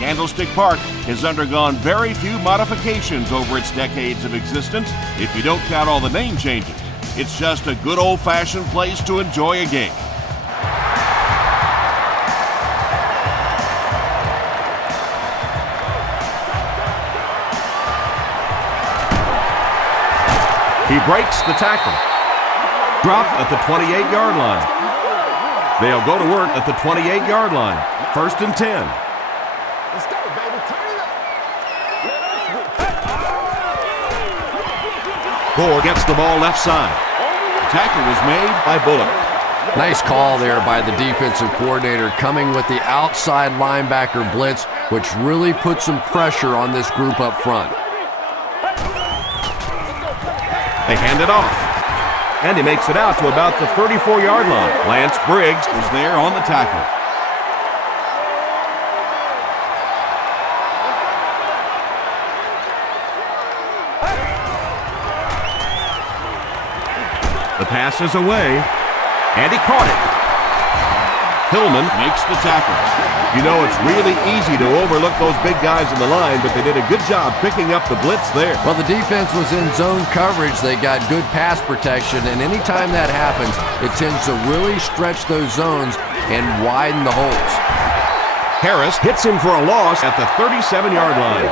Candlestick Park has undergone very few modifications over its decades of existence, if you don't count all the name changes. It's just a good old-fashioned place to enjoy a game. He breaks the tackle. Dropped at the 28-yard line. They'll go to work at the 28-yard line. 1st and 10. Let's go, baby. Turn it up. Gore gets the ball left side. Tackle was made by Bullock. Nice call there by the defensive coordinator, coming with the outside linebacker blitz, which really put some pressure on this group up front. They hand it off. And he makes it out to about the 34-yard line. Lance Briggs is there on the tackle. The pass is away, and he caught it. Hillman makes the tackle. You know, it's really easy to overlook those big guys in the line, but they did a good job picking up the blitz there. Well, the defense was in zone coverage. They got good pass protection, and anytime that happens, it tends to really stretch those zones and widen the holes. Harris hits him for a loss at the 37-yard line.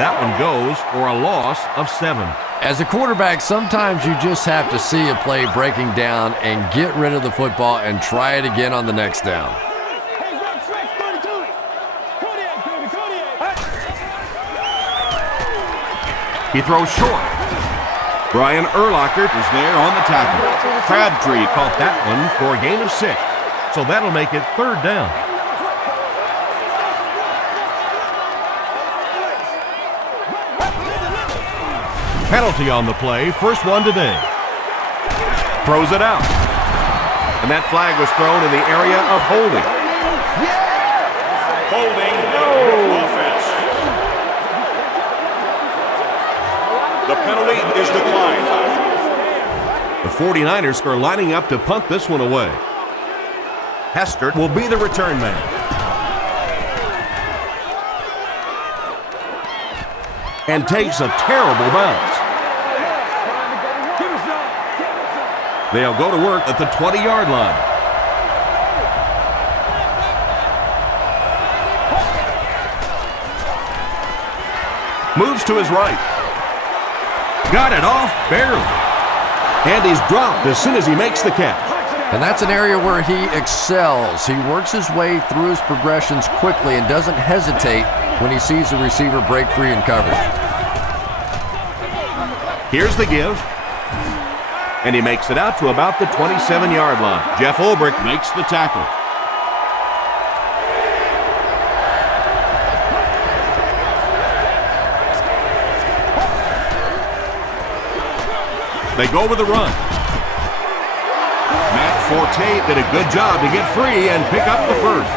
That one goes for a loss of 7. As a quarterback, sometimes you just have to see a play breaking down and get rid of the football and try it again on the next down. He throws short. Brian Urlacher is there on the tackle. Crabtree caught that one for a gain of 6. So that'll make it 3rd down. Penalty on the play, first one today. Throws it out. And that flag was thrown in the area of holding. Holding offense. The penalty is declined. The 49ers are lining up to punt this one away. Hester will be the return man. And takes a terrible bounce. They'll go to work at the 20-yard line. Moves to his right. Got it off barely. And he's dropped as soon as he makes the catch. And that's an area where he excels. He works his way through his progressions quickly and doesn't hesitate when he sees the receiver break free in coverage. Here's the give. And he makes it out to about the 27-yard line. Jeff Ulbrich makes the tackle. They go with the run. Matt Forte did a good job to get free and pick up the first.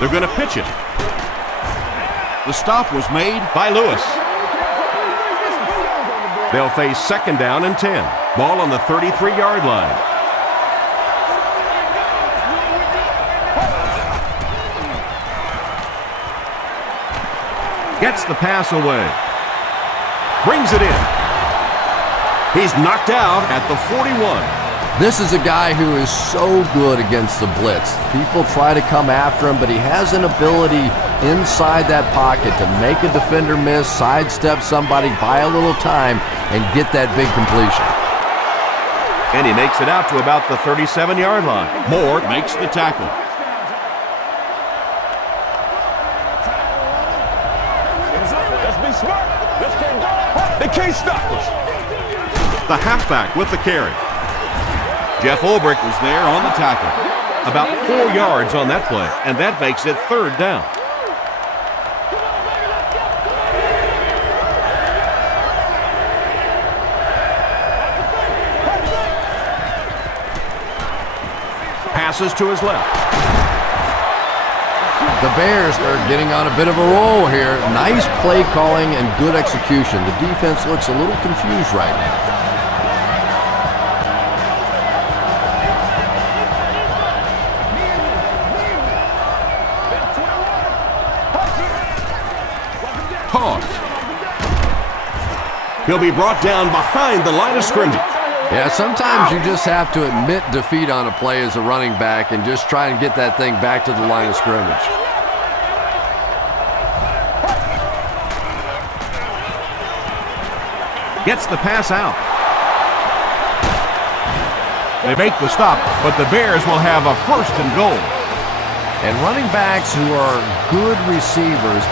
They're going to pitch it. The stop was made by Lewis. They'll face 2nd down and 10. Ball on the 33-yard line. Gets the pass away. Brings it in. He's knocked out at the 41. This is a guy who is so good against the blitz. People try to come after him, but he has an ability inside that pocket to make a defender miss, sidestep somebody, buy a little time, and get that big completion. And he makes it out to about the 37-yard line. Moore makes the tackle. Let's be smart. Let's keep going. They can't stop us. The halfback with the carry. Jeff Ulbrich was there on the tackle. About 4 yards on that play, and that makes it 3rd down. Passes to his left. The Bears are getting on a bit of a roll here. Nice play calling and good execution. The defense looks a little confused right now. Toss. He'll be brought down behind the line of scrimmage. Yeah, sometimes you just have to admit defeat on a play as a running back and just try and get that thing back to the line of scrimmage. Gets the pass out. They make the stop, but the Bears will have a 1st and goal. And running backs who are good receivers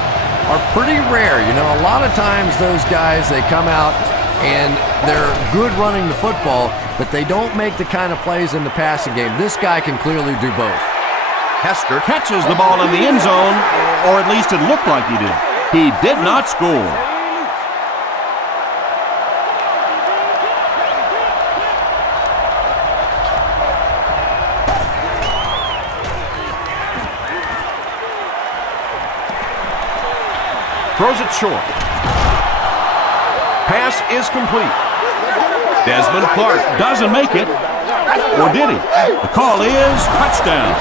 are pretty rare. You know, a lot of times those guys, they come out and they're good running the football, but they don't make the kind of plays in the passing game. This guy can clearly do both. Hester catches the ball in the end zone, or at least it looked like he did. He did not score. Throws it short. Pass is complete. Desmond Clark doesn't make it. Or did he? The call is touchdown.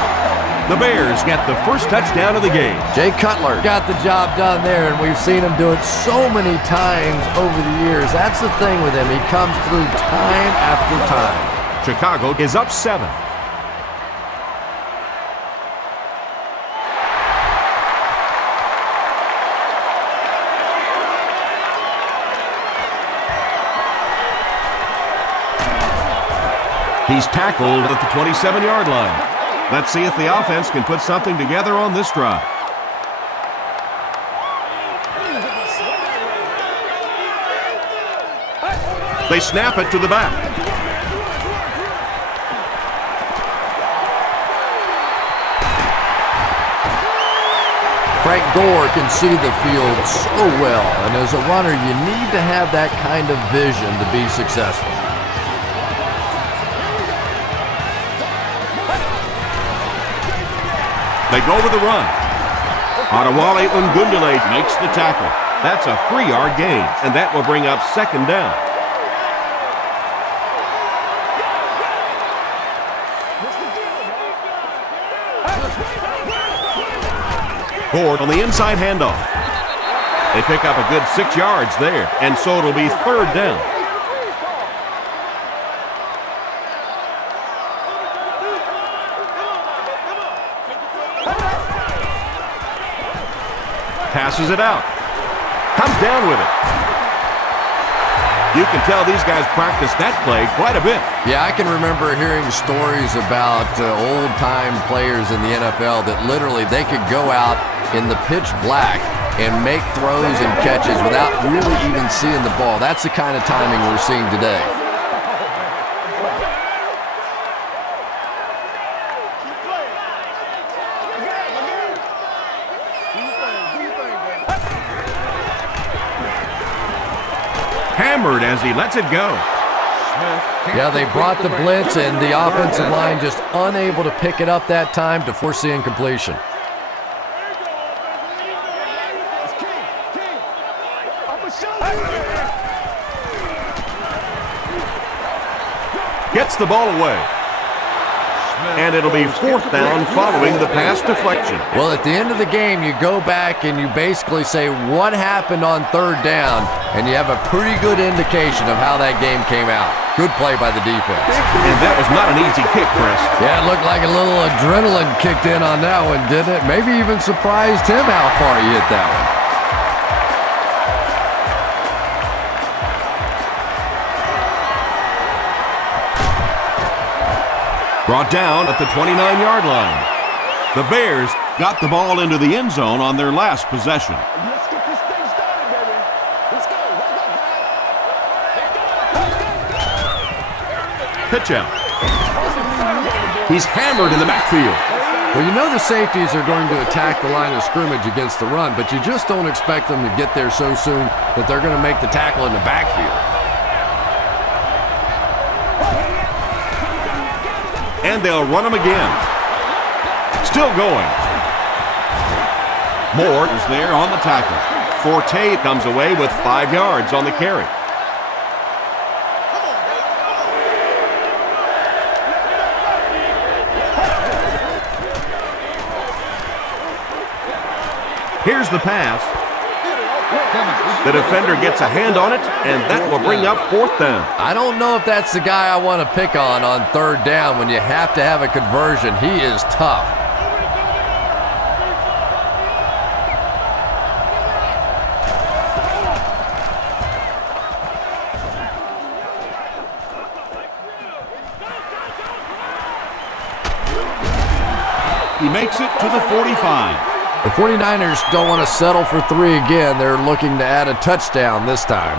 The Bears get the 1st touchdown of the game. Jay Cutler got the job done there, and we've seen him do it so many times over the years. That's the thing with him. He comes through time after time. Chicago is up 7. He's tackled at the 27-yard line. Let's see if the offense can put something together on this drive. They snap it to the back. Frank Gore can see the field so well, and as a runner, you need to have that kind of vision to be successful. They go with the run. Adewale Ungundule makes the tackle. That's a 3-yard gain, and that will bring up 2nd down. Ford on the inside handoff. They pick up a good 6 yards there, and so it'll be 3rd down. Passes it out. Comes down with it. You can tell these guys practice that play quite a bit. Yeah, I can remember hearing stories about old-time players in the NFL that literally they could go out in the pitch black and make throws and catches without really even seeing the ball. That's the kind of timing we're seeing today. Hammered as he lets it go. Yeah, they brought the blitz, and the offensive line just unable to pick it up that time to force the incompletion. Gets the ball away. And it'll be 4th down following the pass deflection. Well, at the end of the game, you go back and you basically say what happened on 3rd down, and you have a pretty good indication of how that game came out. Good play by the defense. And that was not an easy kick, Chris. Yeah, it looked like a little adrenaline kicked in on that one, didn't it? Maybe even surprised him how far he hit that one. Brought down at the 29-yard line. The Bears got the ball into the end zone on their last possession. Let's get this thing started, baby. Let's go. Pitch out. He's hammered in the backfield. Well, you know the safeties are going to attack the line of scrimmage against the run, but you just don't expect them to get there so soon that they're going to make the tackle in the backfield. And they'll run him again. Still going. Moore is there on the tackle. Forte comes away with 5 yards on the carry. Here's the pass. The defender gets a hand on it, and that will bring up 4th down. I don't know if that's the guy I want to pick on 3rd down when you have to have a conversion. He is tough. He makes it to the 45. The 49ers don't want to settle for 3 again. They're looking to add a touchdown this time.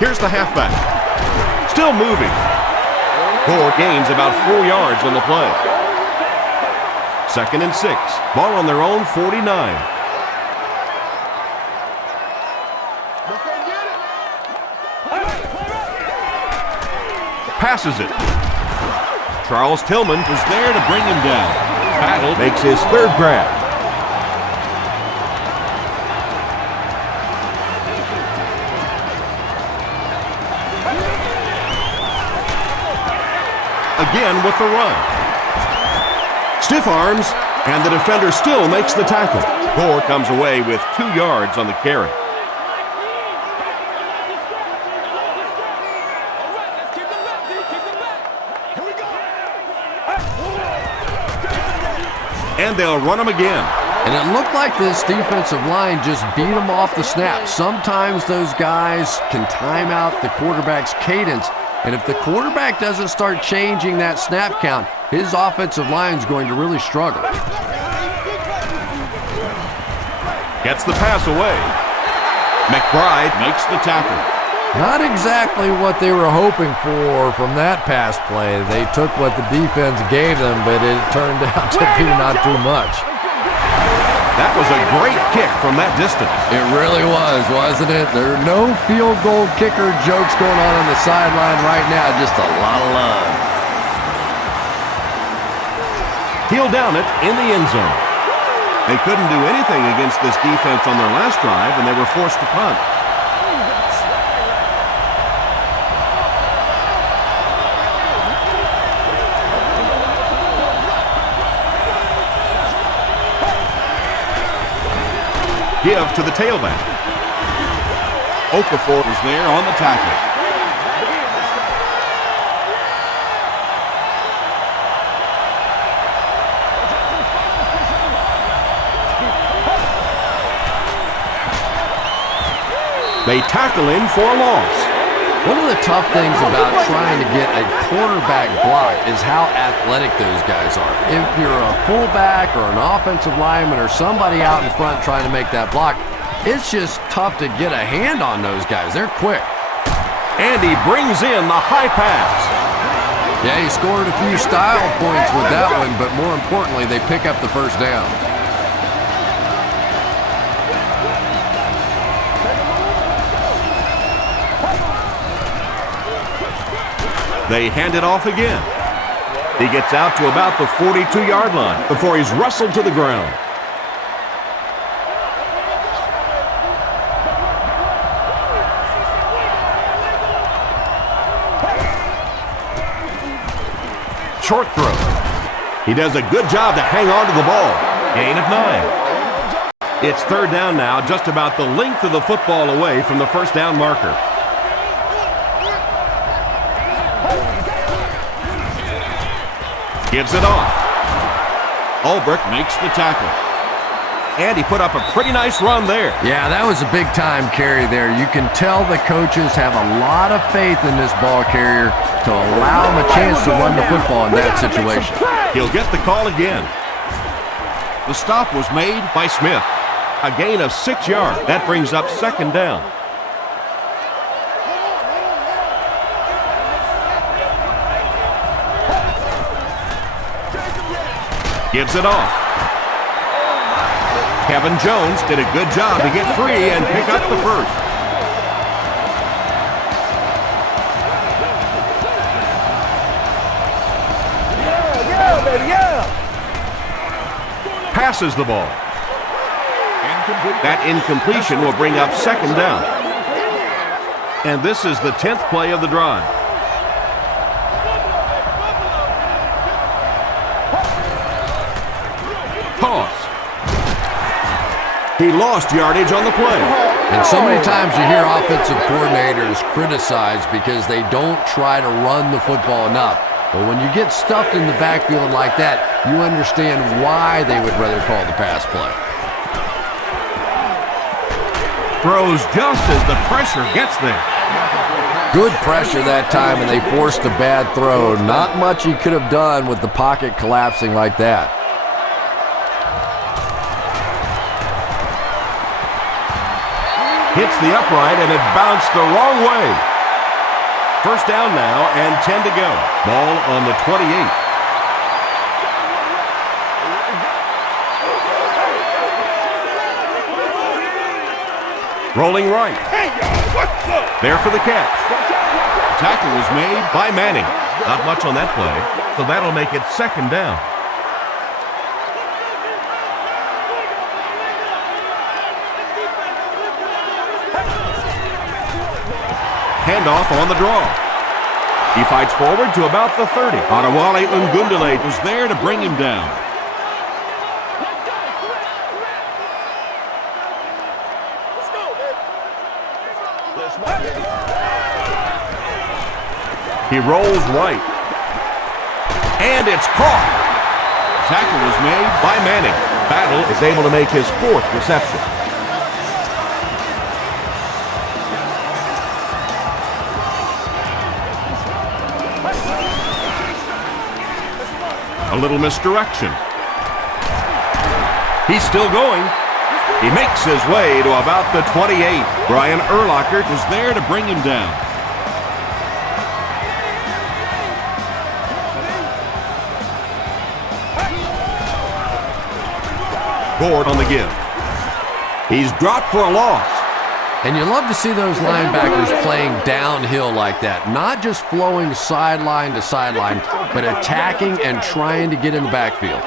Here's the halfback. Still moving. Moore gains about 4 yards on the play. 2nd and 6. Ball on their own 49. Passes it. Charles Tillman is there to bring him down. Battle makes his 3rd grab. Again with the run. Stiff arms, and the defender still makes the tackle. Moore comes away with 2 yards on the carry. And they'll run him again. And it looked like this defensive line just beat them off the snap. Sometimes those guys can time out the quarterback's cadence. And if the quarterback doesn't start changing that snap count, his offensive line is going to really struggle. Gets the pass away. McBride makes the tackle. Not exactly what they were hoping for from that pass play. They took what the defense gave them, but it turned out to be not too much. That was a great kick from that distance. It really was, wasn't it? There are no field goal kicker jokes going on the sideline right now, just a lot of love. He'll down it in the end zone. They couldn't do anything against this defense on their last drive, and they were forced to punt. Give to the tailback. Okafor is there on the tackle. They tackle him for a loss. One of the tough things about trying to get a quarterback block is how athletic those guys are. If you're a fullback or an offensive lineman or somebody out in front trying to make that block, it's just tough to get a hand on those guys. They're quick. And he brings in the high pass. Yeah, he scored a few style points with that one, but more importantly, they pick up the 1st down. They hand it off again. He gets out to about the 42-yard line before he's wrestled to the ground. Short throw. He does a good job to hang on to the ball. Gain of 9. It's 3rd down now, just about the length of the football away from the 1st down marker. Gives it off. Ulbrich makes the tackle. And he put up a pretty nice run there. Yeah, that was a big-time carry there. You can tell the coaches have a lot of faith in this ball carrier to allow him a chance to run the football in that situation. He'll get the call again. The stop was made by Smith. A gain of 6 yards. That brings up 2nd down. Gives it off. Kevin Jones did a good job to get free and pick up the 1st. passes the ball. That incompletion will bring up second down. And this is the 10th play of the drive. Toss. He lost yardage on the play. And so many times you hear offensive coordinators criticized because they don't try to run the football enough. But when you get stuffed in the backfield like that, you understand why they would rather call the pass play. Throws just as the pressure gets there. Good pressure that time, and they forced a bad throw. Not much he could have done with the pocket collapsing like that. Hits the upright, and it bounced the wrong way. First down now, and 10 to go. Ball on the 28. Rolling right. There for the catch. Tackle was made by Manning. Not much on that play, so that'll make it second down. Handoff on the draw. He fights forward to about the 30. Adewale Ungundale was there to bring him down. He rolls right. And it's caught. Tackle was made by Manning. Battle is able to make his 4th reception. A little misdirection. He's still going. He makes his way to about the 28. Brian Urlacher was there to bring him down. Board on the give. He's dropped for a loss. And you love to see those linebackers playing downhill like that. Not just flowing sideline to sideline, but attacking and trying to get in the backfield.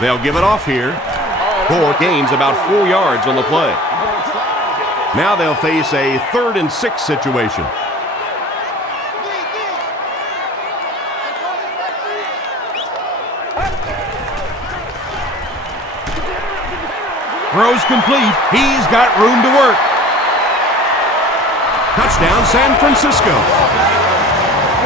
They'll give it off here. Board gains about 4 yards on the play. Now they'll face a 3rd and 6 situation. Throws complete. He's got room to work. Touchdown, San Francisco.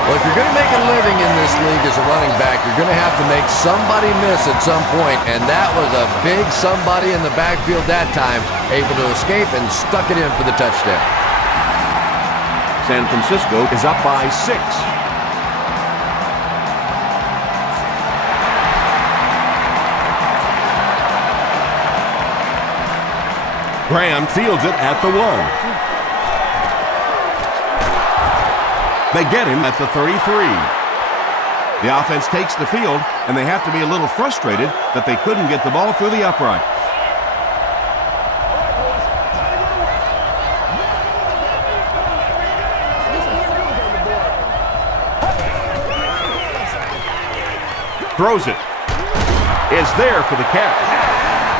Well, if you're going to make a living in this league as a running back, you're going to have to make somebody miss at some point, and that was a big somebody in the backfield that time, able to escape and stuck it in for the touchdown. San Francisco is up by 6. Graham fields it at the 1. They get him at the 33. The offense takes the field, and they have to be a little frustrated that they couldn't get the ball through the upright. Throws it. Is there for the catch.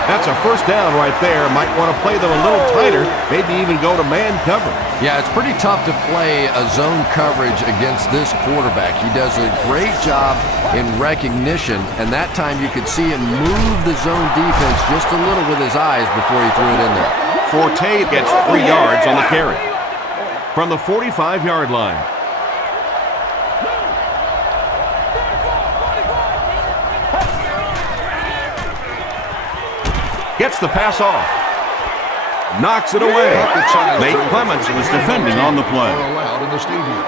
That's a first down right there. Might want to play them a little tighter, maybe even go to man cover. Yeah, it's pretty tough to play a zone coverage against this quarterback. He does a great job in recognition, and that time you could see him move the zone defense just a little with his eyes before he threw it in there. Forte gets 3 yards on the carry. From the 45-yard line. Gets the pass off. Knocks it away. Nate Clements was defending on the play. Allowed in the stadium.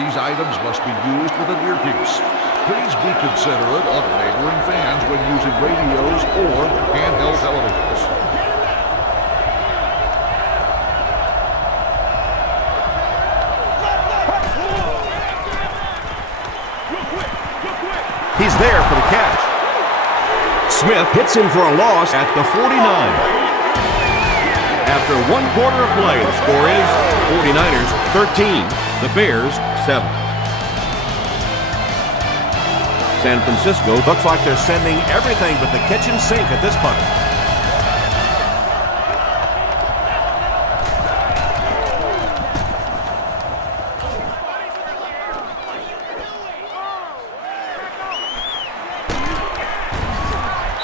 These items must be used with an earpiece. Please be considerate of neighboring fans when using radios or handheld televisions. He's there for the catch. Smith hits him for a loss at the 49. After 1 quarter of play, the score is 49ers 13, the Bears 7. San Francisco looks like they're sending everything but the kitchen sink at this punt.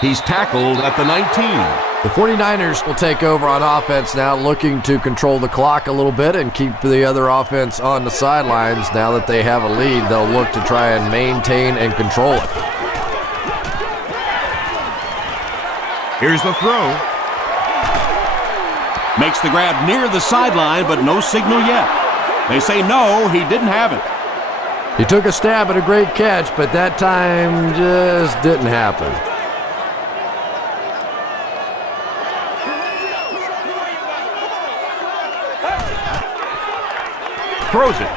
He's tackled at the 19. The 49ers will take over on offense now, looking to control the clock a little bit and keep the other offense on the sidelines. Now that they have a lead, they'll look to try and maintain and control it. Here's the throw. Makes the grab near the sideline, but no signal yet. They say no, he didn't have it. He took a stab at a great catch, but that time just didn't happen. Throws it.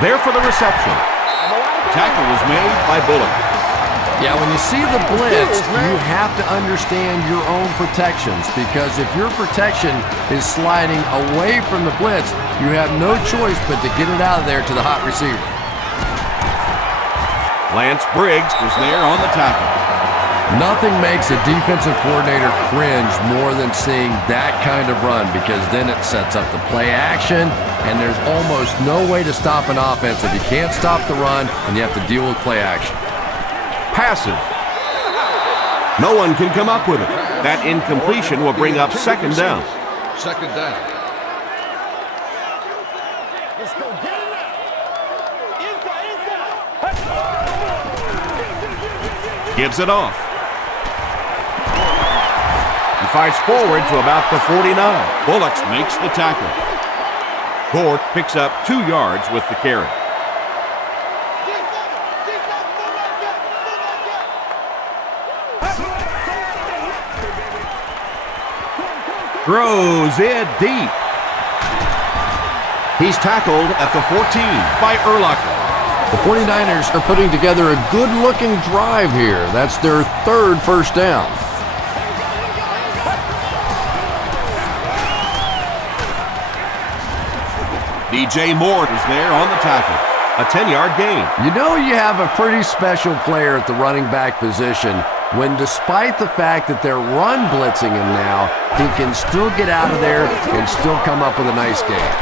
There for the reception. Tackle was made by Bullock. Yeah, when you see the blitz, you have to understand your own protections, because if your protection is sliding away from the blitz, you have no choice but to get it out of there to the hot receiver. Lance Briggs was there on the tackle. Nothing makes a defensive coordinator cringe more than seeing that kind of run, because then it sets up the play action, and there's almost no way to stop an offense if you can't stop the run and you have to deal with play action. Passive. No one can come up with it. That incompletion will bring up second down. Second down. Gives it off. He fires forward to about the 49. Bullock makes the tackle. Gort picks up 2 yards with the carry. Throws it deep. He's tackled at the 14 by Urlacher. The 49ers are putting together a good-looking drive here. That's their 3rd first down. DJ Moore is there on the tackle. A 10-yard gain. You know you have a pretty special player at the running back position when, despite the fact that they're run blitzing him now, he can still get out of there and still come up with a nice game.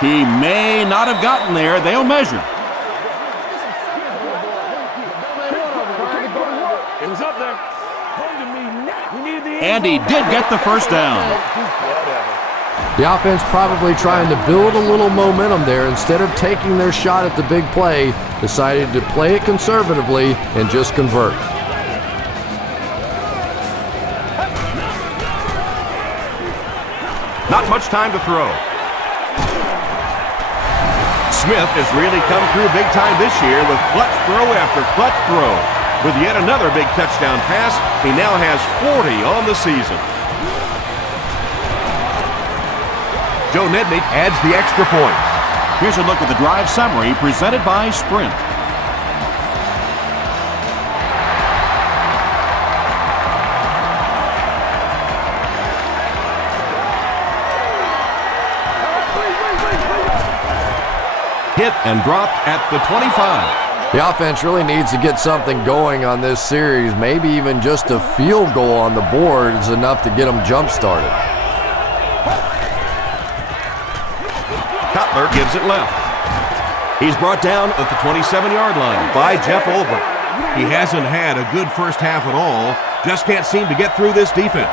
He may not have gotten there. They'll measure. It was up there. And he did get the first down. The offense probably trying to build a little momentum there. Instead of taking their shot at the big play, decided to play it conservatively and just convert. Not much time to throw. Smith has really come through big time this year with clutch throw after clutch throw. With yet another big touchdown pass, he now has 40 on the season. Joe Nednick adds the extra point. Here's a look at the drive summary presented by Sprint. Hit and dropped at the 25. The offense really needs to get something going on this series. Maybe even just a field goal on the board is enough to get them jump-started. Cutler gives it left. He's brought down at the 27-yard line by Jeff Olbert. He hasn't had a good first half at all. Just can't seem to get through this defense.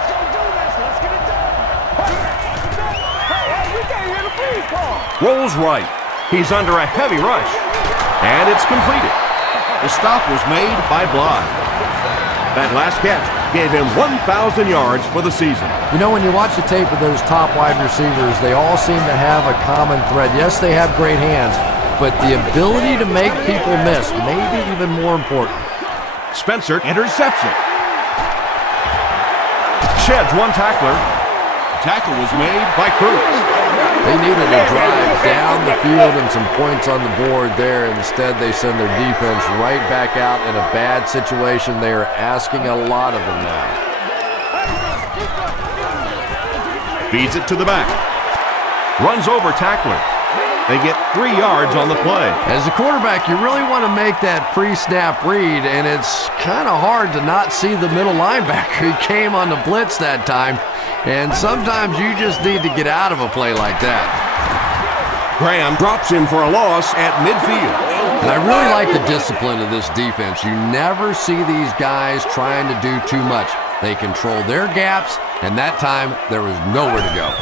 Rolls right. He's under a heavy rush. And it's completed. The stop was made by Bly. That last catch gave him 1,000 yards for the season. You know, when you watch the tape of those top wide receivers, they all seem to have a common thread. Yes, they have great hands, but the ability to make people miss may be even more important. Spencer intercepts it. Sheds one tackler. Tackle was made by Cruz. They needed a drive down the field and some points on the board there. Instead, they send their defense right back out in a bad situation. They are asking a lot of them now. Feeds it to the back. Runs over tackler. They get 3 yards on the play. As a quarterback, you really want to make that pre-snap read, and it's kind of hard to not see the middle linebacker. He came on the blitz that time, and sometimes you just need to get out of a play like that. Graham drops him for a loss at midfield. And I really like the discipline of this defense. You never see these guys trying to do too much. They control their gaps, and that time there was nowhere to go.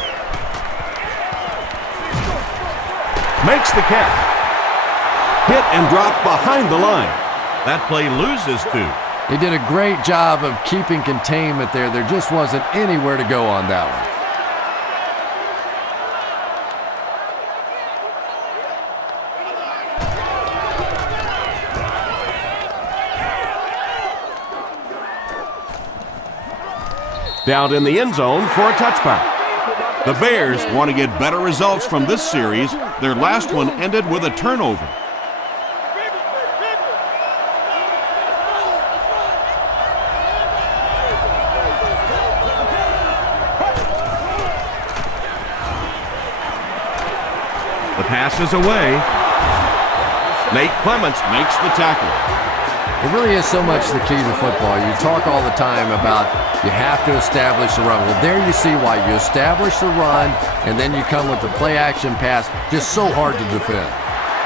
Makes the catch. Hit and drop behind the line. That play loses 2. He did a great job of keeping containment there. There just wasn't anywhere to go on that one. Down in the end zone for a touchback. The Bears want to get better results from this series. Their last one ended with a turnover. The pass is away. Nate Clements makes the tackle. It really is so much the key to football. You talk all the time about you have to establish the run. Well, there you see why. You establish the run, and then you come with the play-action pass. Just so hard to defend.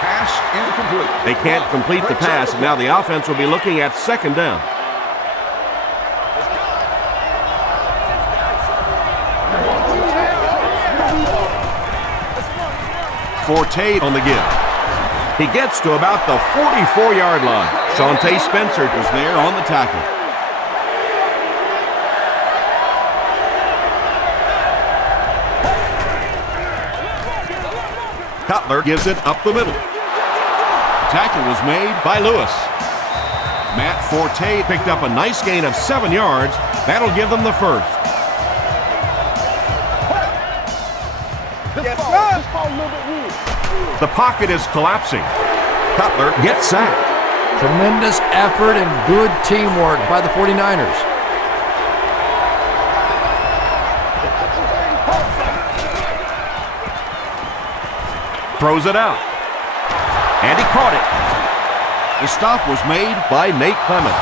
Pass incomplete. They can't complete the pass, and now the offense will be looking at second down. Forte on the give. He gets to about the 44-yard line. Shawntae Spencer is there on the tackle. Cutler gives it up the middle. Tackle was made by Lewis. Matt Forte picked up a nice gain of 7 yards. That'll give them the first. The pocket is collapsing. Cutler gets sacked. Tremendous effort and good teamwork by the 49ers. Throws it out. And he caught it. The stop was made by Nate Clements.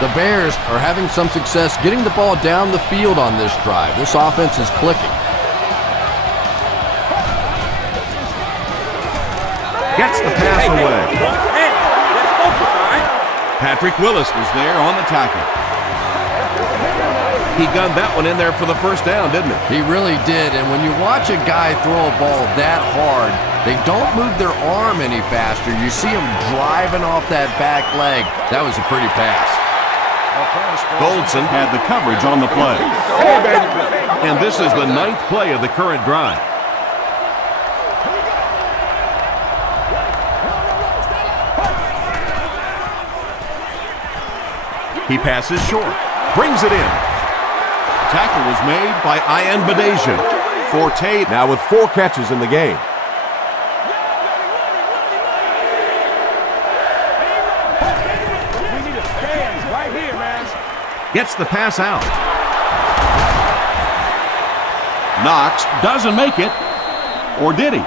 The Bears are having some success getting the ball down the field on this drive. This offense is clicking. Gets the pass away. Patrick Willis was there on the tackle. He gunned that one in there for the first down, didn't he? He really did, and when you watch a guy throw a ball that hard, they don't move their arm any faster. You see him driving off that back leg. That was a pretty pass. Goldson had the coverage on the play. And this is the 9th play of the current drive. He passes short, brings it in. Tackle was made by Ian Badeja. Forte now with 4 catches in the game. Gets the pass out. Knox doesn't make it. Or did he?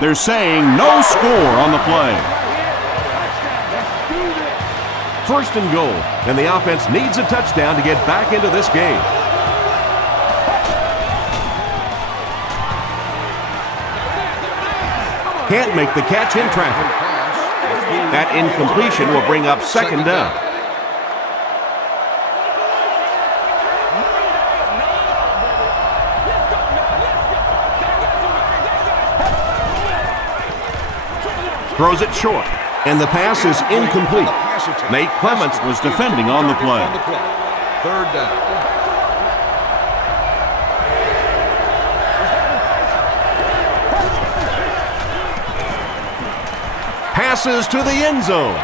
They're saying no score on the play. First and goal, and the offense needs a touchdown to get back into this game. Can't make the catch in traffic. That incompletion will bring up second down. Throws it short, and the pass is incomplete. Nate Clements was defending on the play. Third down. Passes to the end zone.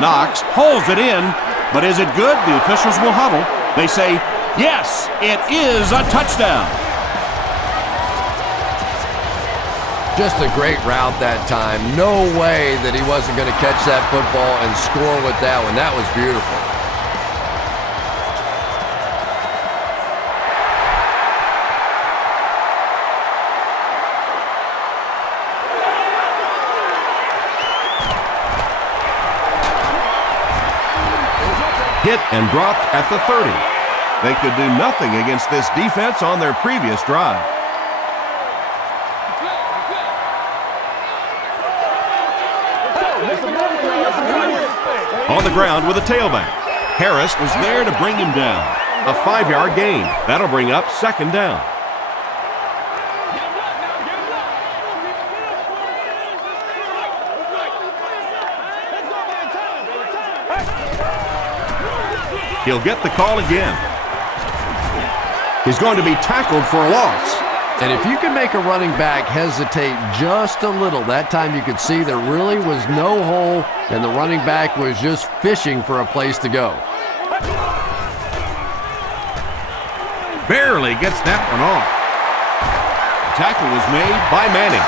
Knox holds it in, but is it good? The officials will huddle. They say, yes, it is a touchdown. Just a great route that time. No way that he wasn't going to catch that football and score with that one. That was beautiful. hit and dropped at the 30. They could do nothing against this defense on their previous drive. On the ground with a tailback. Harris was there to bring him down. A 5-yard gain. That'll bring up second down. He'll get the call again. He's going to be tackled for a loss. And if you can make a running back hesitate just a little, that time you could see there really was no hole and the running back was just fishing for a place to go. Barely gets that one off. The tackle was made by Manning.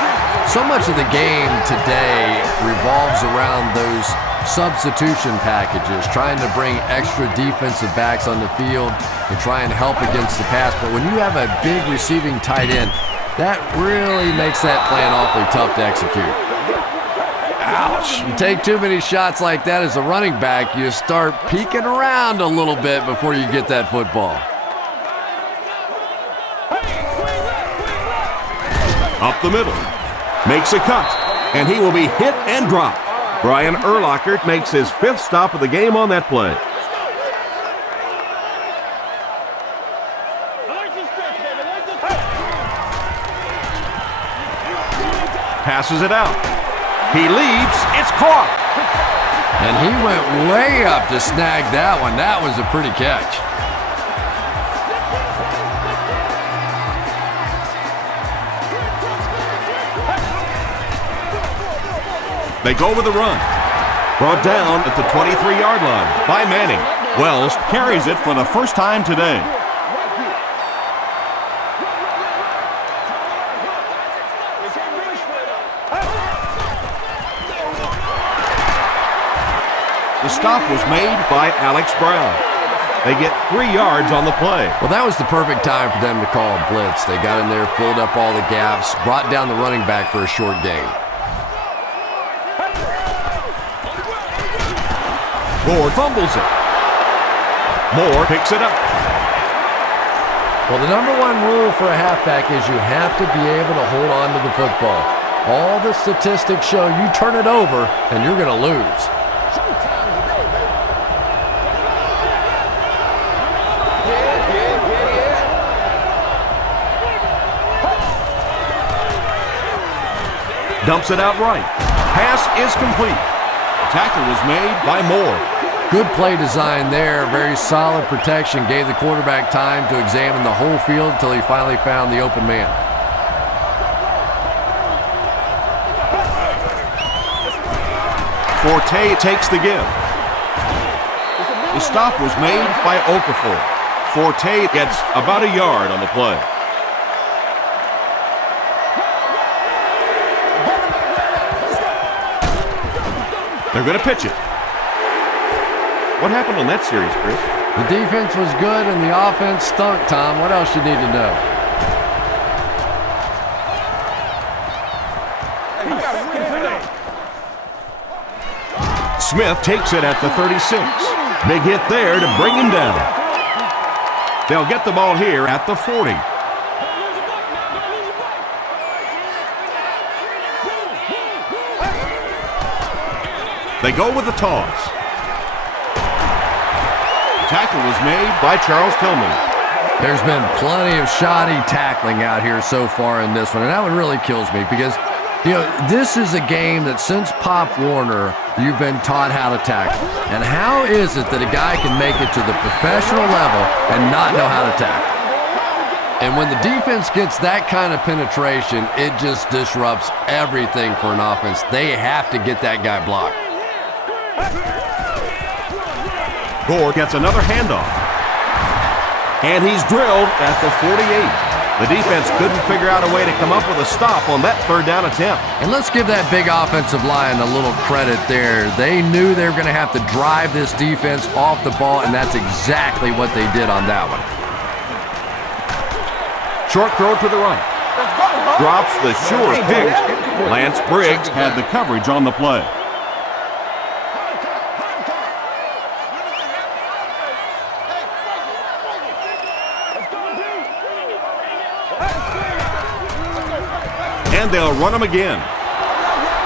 So much of the game today revolves around those substitution packages, trying to bring extra defensive backs on the field to try and help against the pass. But when you have a big receiving tight end, that really makes that plan awfully tough to execute. Ouch. You take too many shots like that as a running back, you start peeking around a little bit before you get that football. Up the middle. Makes a cut. And he will be hit and dropped. Brian Urlacher makes his 5th stop of the game on that play. Passes it out. He leaps. It's caught. And he went way up to snag that one. That was a pretty catch. They go with the run. Brought down at the 23-yard line by Manning. Wells carries it for the first time today. The stop was made by Alex Brown. They get 3 yards on the play. Well, that was the perfect time for them to call a blitz. They got in there, filled up all the gaps, brought down the running back for a short gain. Moore fumbles it. Moore picks it up. Well, the number one rule for a halfback is you have to be able to hold on to the football. All the statistics show you turn it over and you're going to lose. Dumps it out right. Pass is complete. Tackle was made by Moore. Good play design there. Very solid protection. Gave the quarterback time to examine the whole field until he finally found the open man. Forte takes the give. The stop was made by Okafor. Forte gets about a yard on the play. They're going to pitch it. What happened on that series, Chris? The defense was good and the offense stunk, Tom. What else you need to know? Smith takes it at the 36. Big hit there to bring him down. They'll get the ball here at the 40. They go with the toss. Tackle was made by Charles Tillman. There's been plenty of shoddy tackling out here so far in this one, and that one really kills me because, you know, this is a game that since Pop Warner, you've been taught how to tackle. And how is it that a guy can make it to the professional level and not know how to tackle? And when the defense gets that kind of penetration, it just disrupts everything for an offense. They have to get that guy blocked. Gore gets another handoff. And he's drilled at the 48. The defense couldn't figure out a way to come up with a stop on that third down attempt. And let's give that big offensive line a little credit there. They knew they were going to have to drive this defense off the ball, and that's exactly what they did on that one. Short throw to the right. Drops the sure pick. Lance Briggs had the coverage on the play. And they'll run him again.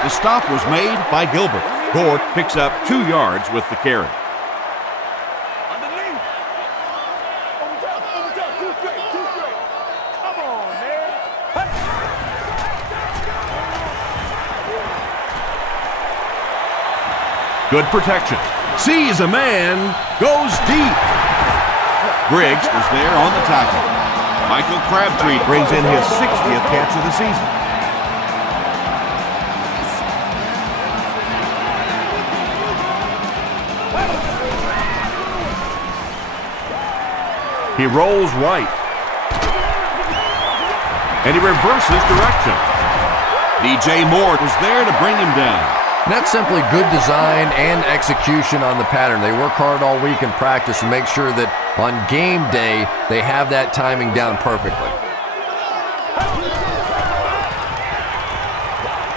The stop was made by Gilbert. Gore picks up 2 yards with the carry. Underneath. Over top, too straight. Come on, man. Good protection. Sees a man. Goes deep. Briggs is there on the tackle. Michael Crabtree brings in his 60th catch of the season. He rolls right. And he reverses direction. DJ Moore was there to bring him down. That's simply good design and execution on the pattern. They work hard all week in practice to make sure that on game day they have that timing down perfectly.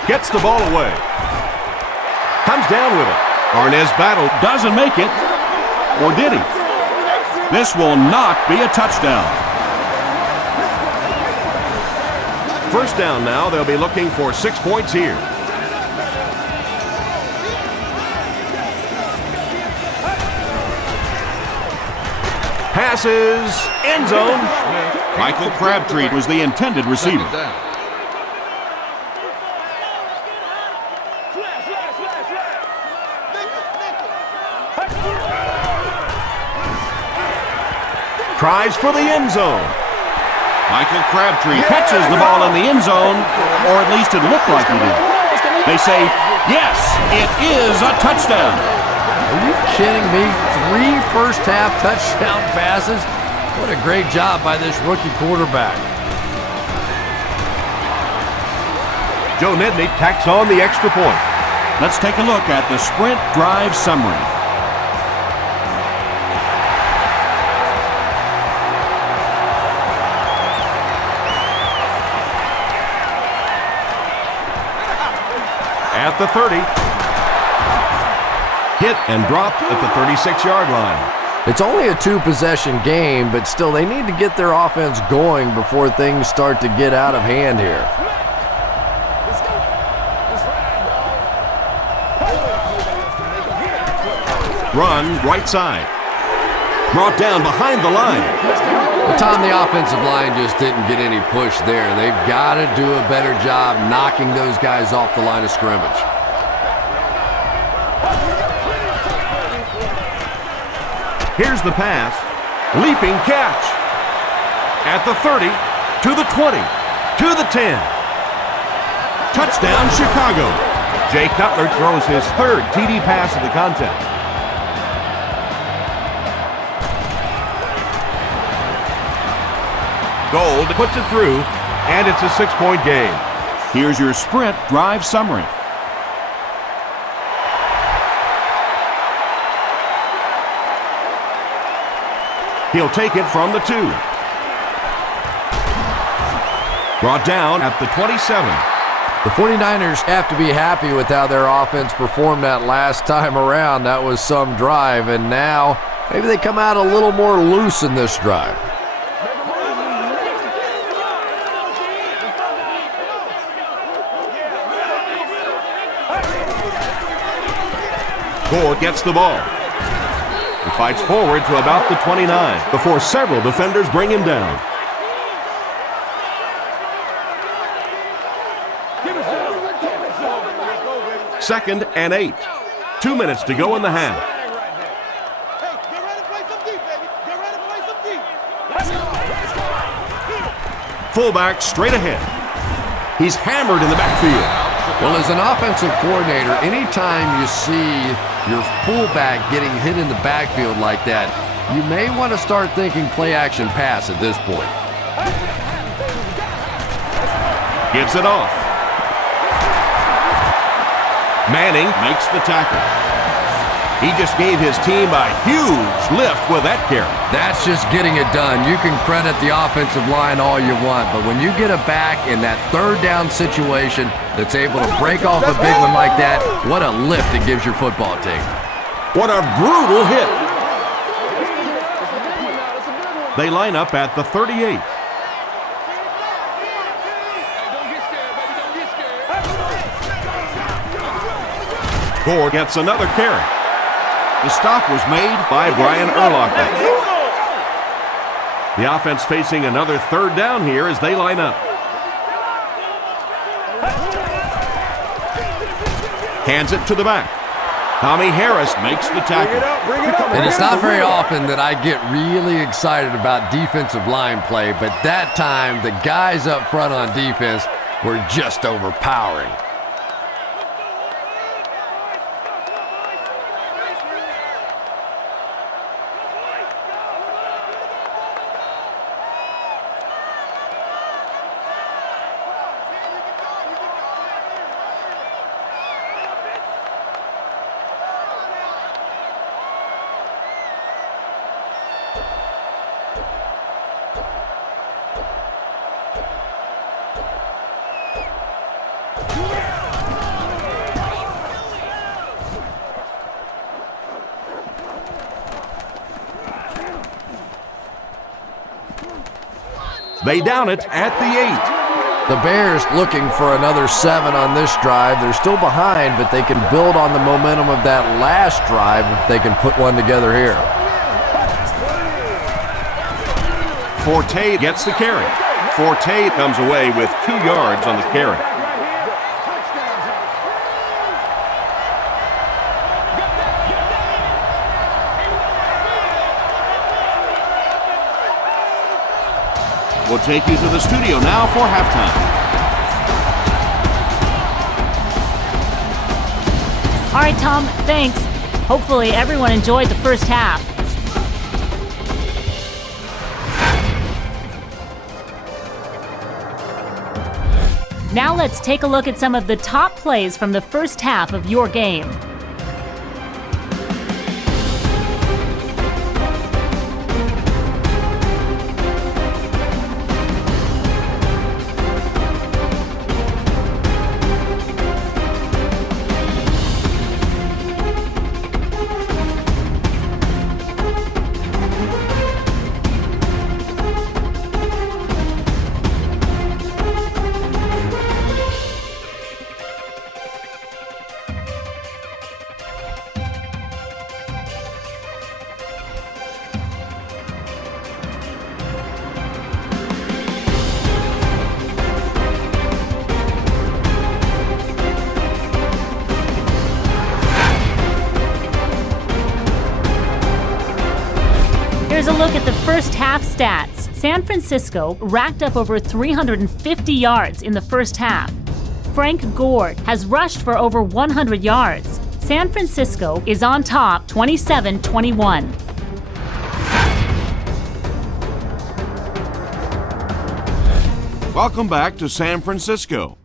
Gets the ball away. Comes down with it. Arnaz Battle doesn't make it. Or did he? This will not be a touchdown. First down now. They'll be looking for 6 points here. Passes, end zone. Michael Crabtree was the intended receiver. Tries for the end zone. Michael Crabtree catches the ball in the end zone, or at least it looked like he did. They say, yes, it is a touchdown. Are you kidding me? 3 first-half touchdown passes? What a great job by this rookie quarterback. Joe Nedney tacks on the extra point. Let's take a look at the sprint drive summary. At the 30. Hit and dropped at the 36-yard line. It's only a 2-possession game, but still they need to get their offense going before things start to get out of hand here. Run right side. Brought down behind the line. Well, Tom, the offensive line just didn't get any push there. They've got to do a better job knocking those guys off the line of scrimmage. Here's the pass. Leaping catch. At the 30, to the 20, to the 10. Touchdown, Chicago. Jay Cutler throws his 3rd TD pass of the contest. Gold puts it through, and it's a 6-point game. Here's your sprint drive summary. He'll take it from the 2. Brought down at the 27. The 49ers have to be happy with how their offense performed that last time around. That was some drive, and now maybe they come out a little more loose in this drive. Gore gets the ball. He fights forward to about the 29 before several defenders bring him down. Second and 8. 2 minutes to go in the half. Fullback straight ahead. He's hammered in the backfield. Well, as an offensive coordinator, anytime you see your fullback getting hit in the backfield like that, you may want to start thinking play-action pass at this point. Gives it off. Manning makes the tackle. He just gave his team a huge lift with that carry. That's just getting it done. You can credit the offensive line all you want, but when you get a back in that 3rd down situation that's able to break off a big one like that, what a lift it gives your football team. What a brutal hit. They line up at the 38. Gore gets another carry. The stop was made by Brian Urlacher. The offense facing another third down here as they line up. Hands it to the back. Tommy Harris makes the tackle. And it's not very often that I get really excited about defensive line play, but that time the guys up front on defense were just overpowering. They down it at the 8. The Bears looking for another 7 on this drive. They're still behind, but they can build on the momentum of that last drive if they can put one together here. Forte gets the carry. Forte comes away with 2 yards on the carry. We'll take you to the studio now for halftime. All right, Tom, thanks. Hopefully everyone enjoyed the first half. Now let's take a look at some of the top plays from the first half of your game. Here's a look at the first half stats. San Francisco racked up over 350 yards in the first half. Frank Gore has rushed for over 100 yards. San Francisco is on top 27-21. Welcome back to San Francisco.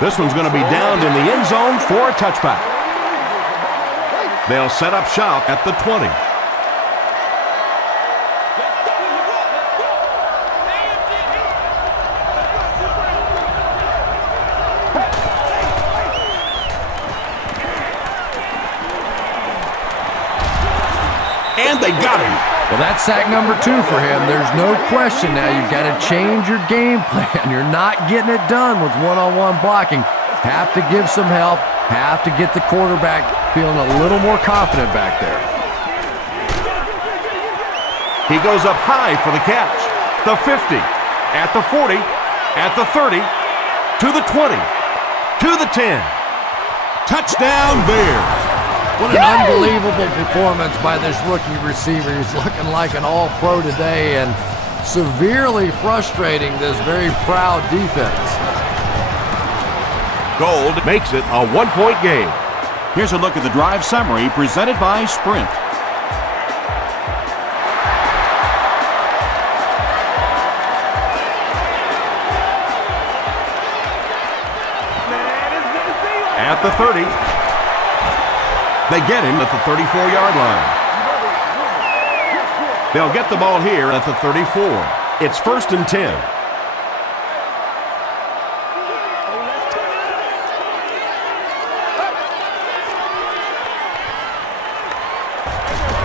This one's going to be downed in the end zone for a touchback. They'll set up shop at the 20. And they got him. Well, that's sack number 2 for him. There's no question now you've got to change your game plan. You're not getting it done with one-on-one blocking. Have to give some help. Have to get the quarterback feeling a little more confident back there. He goes up high for the catch. The 50, at the 40, at the 30, to the 20, to the 10. Touchdown Bears. What an unbelievable performance by this rookie receiver. He's looking like an all-pro today and severely frustrating this very proud defense. Gold makes it a 1-point game. Here's a look at the drive summary presented by Sprint. At the 30. They get him at the 34-yard line. They'll get the ball here at the 34. It's 1st and 10.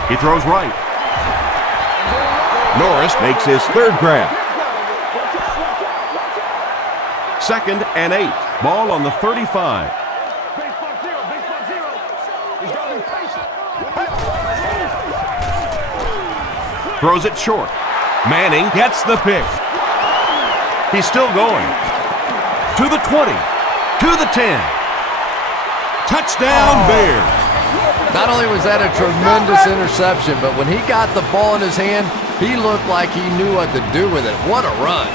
He throws right. Norris makes his third grab. 2nd and 8. Ball on the 35. Big front zero, big front zero. He's got to be patient. Throws it short. Manning gets the pick. He's still going. To the 20. To the 10. Touchdown, Bears. Not only was that a tremendous interception, but when he got the ball in his hand, he looked like he knew what to do with it. What a run.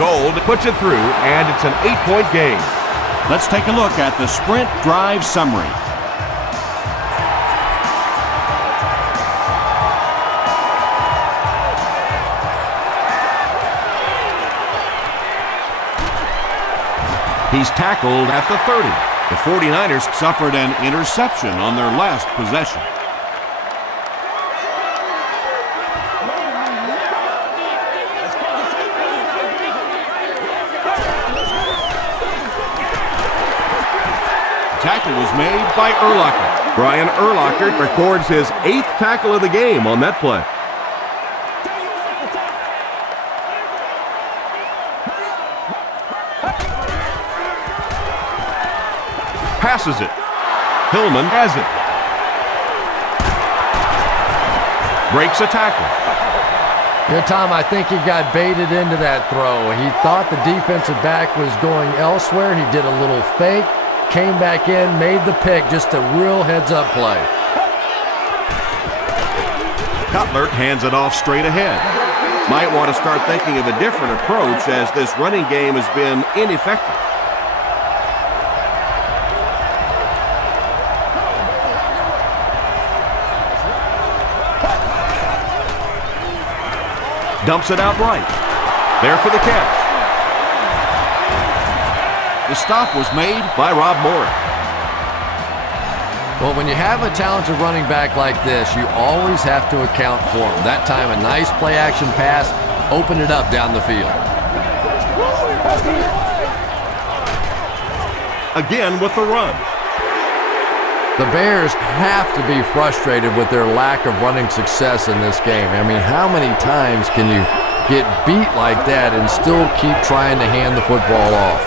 Gold puts it through, and it's an 8-point game. Let's take a look at the sprint drive summary. He's tackled at the 30. The 49ers suffered an interception on their last possession. Tackle was made by Urlacher. Brian Urlacher records his 8th tackle of the game on that play. Passes it. Hillman has it. Breaks a tackle. Yeah, Tom, I think he got baited into that throw. He thought the defensive back was going elsewhere. He did a little fake, came back in, made the pick. Just a real heads-up play. Cutler hands it off straight ahead. Might want to start thinking of a different approach as this running game has been ineffective. Dumps it out right. There for the catch. The stop was made By Rob Morris. Well, when you have a talented running back like this, you always have to account for him. That time, a nice play-action pass opened it up down the field. Again with the run. The Bears have to be frustrated with their lack of running success in this game. I mean, how many times can you get beat like that and still keep trying to hand the football off?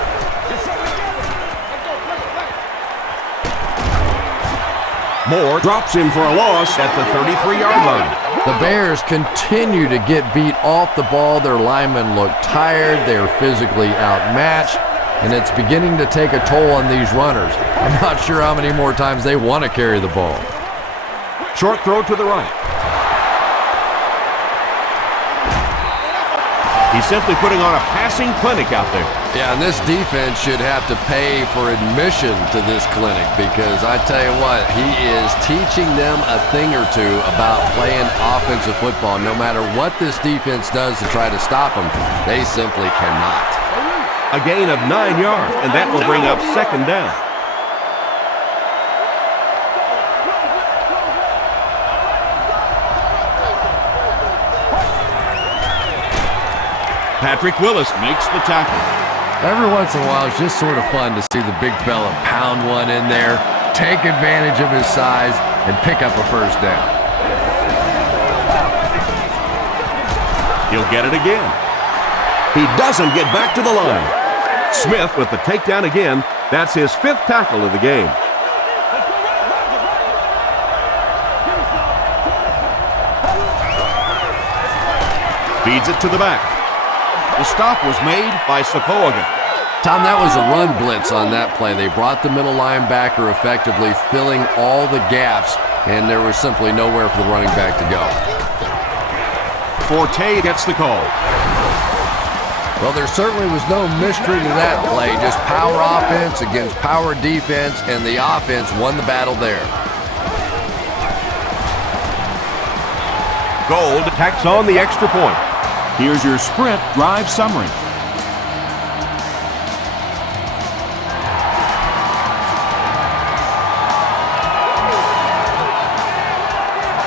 Moore drops him for a loss at the 33-yard line. The Bears continue to get beat off the ball. Their linemen look tired. They're physically outmatched. And it's beginning to take a toll on these runners. I'm not sure how many more times they want to carry the ball. Short throw to the right. He's simply putting on a passing clinic out there. Yeah, and this defense should have to pay for admission to this clinic because I tell you what, he is teaching them a thing or two about playing offensive football. No matter what this defense does to try to stop them, they simply cannot. A gain of 9 yards, and that will bring up 2nd down. Patrick Willis makes the tackle. Every once in a while, it's just sort of fun to see the big fella pound one in there, take advantage of his size, and pick up a first down. He'll get it again. He doesn't get back to the line. Smith with the takedown again. That's his 5th tackle of the game. Feeds it to the back. The stop was made by Sapoaga. Tom, that was a run blitz on that play. They brought the middle linebacker effectively filling all the gaps, and there was simply nowhere for the running back to go. Forte gets the call. Well, there certainly was no mystery to that play. Just power offense against power defense, and the offense won the battle there. Gold tacks on the extra point. Here's your sprint drive summary.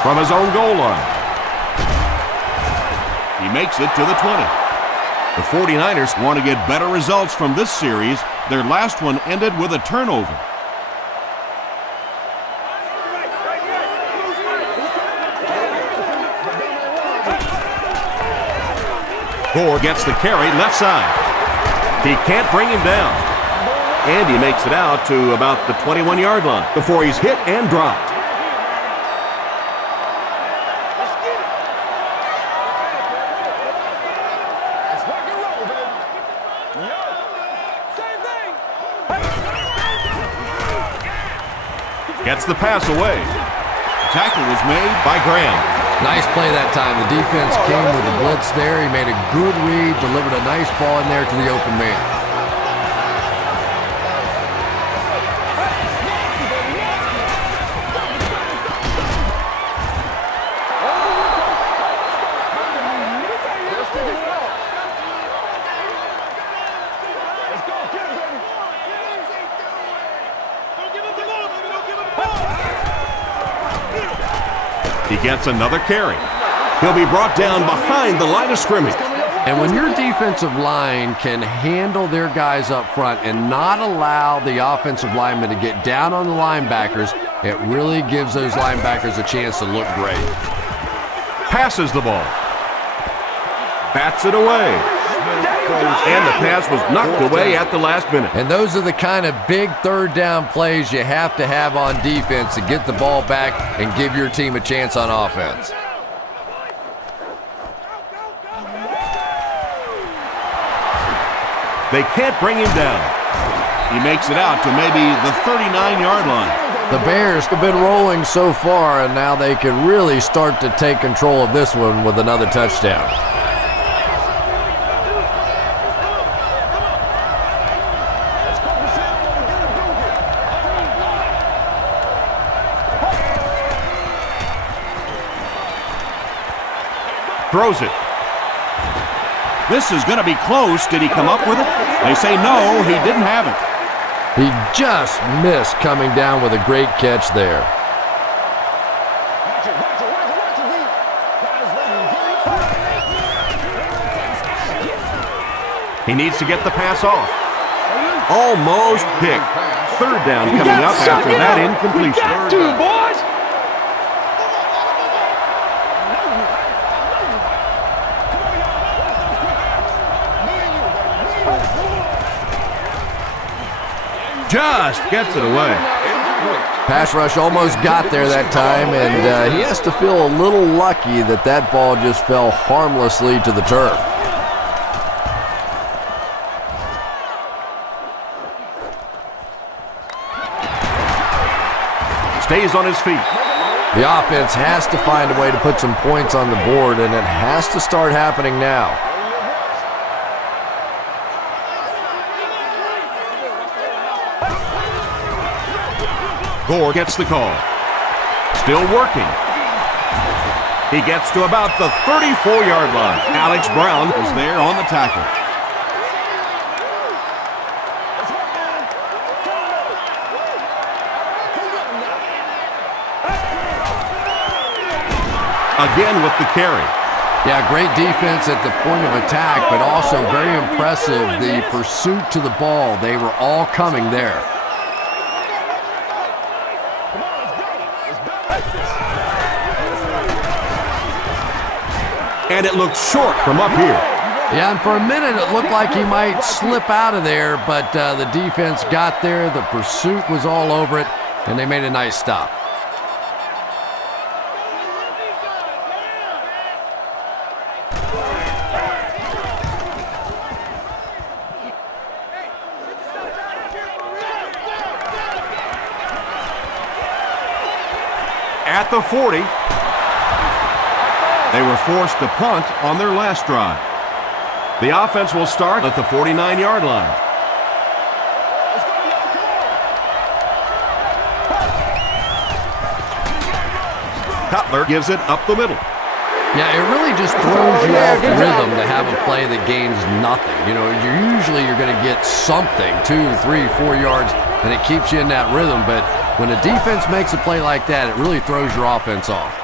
From his own goal line. He makes it to the 20. The 49ers want to get better results from this series. Their last one ended with a turnover. Gore gets the carry left side. He can't bring him down. And he makes it out to about the 21-yard line before he's hit and dropped. Gets the pass away. Tackle was made by Graham. Nice play that time. The defense came with the blitz there. He made a good read, delivered a nice ball in there to the open man. He gets another carry. He'll be brought down behind the line of scrimmage. And when your defensive line can handle their guys up front and not allow the offensive linemen to get down on the linebackers, it really gives those linebackers a chance to look great. Passes the ball. Bats it away. And the pass was knocked away at the last minute. And those are the kind of big third down plays you have to have on defense to get the ball back and give your team a chance on offense. They can't bring him down. He makes it out to maybe the 39-yard line. The Bears have been rolling so far, and now they can really start to take control of this one with another touchdown. Throws it. This is going to be close. Did he come up with it? They say no, he didn't have it. He just missed coming down with a great catch there. He needs to get the pass off. Almost picked. Third down coming up after that incompletion. Got to, boys! Just gets it away. Pass rush almost got there that time, and he has to feel a little lucky that that ball just fell harmlessly to the turf. Stays on his feet. The offense has to find a way to put some points on the board, and it has to start happening now. Gore gets the call. Still working. He gets to about the 34-yard line. Alex Brown is there on the tackle. Again with the carry. Yeah, great defense at the point of attack, but also very impressive the pursuit to the ball. They were all coming there. And it looks short from up here. Yeah, and for a minute it looked like he might slip out of there, but the defense got there, the pursuit was all over it, and they made a nice stop. At the 40. They were forced to punt on their last drive. The offense will start at the 49-yard line. Cutler gives it up the middle. Yeah, it really just throws you off rhythm to have a play that gains nothing. You know, you're going to get something, 2, 3, 4 yards, and it keeps you in that rhythm. But when a defense makes a play like that, it really throws your offense off.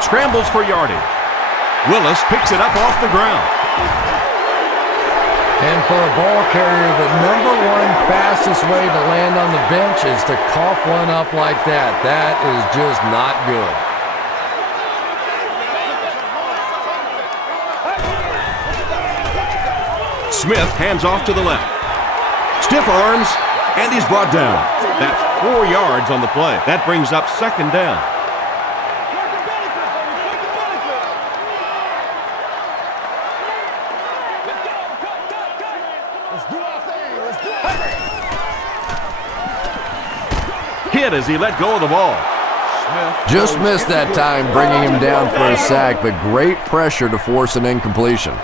Scrambles for yardage. Willis picks it up off the ground. And for a ball carrier, the number one fastest way to land on the bench is to cough one up like that. That is just not good. Smith hands off to the left. Stiff arms, and he's brought down. That's 4 yards on the play. That brings up second down. Hit as he let go of the ball. Just missed that time, bringing him down for a sack, but great pressure to force an incompletion.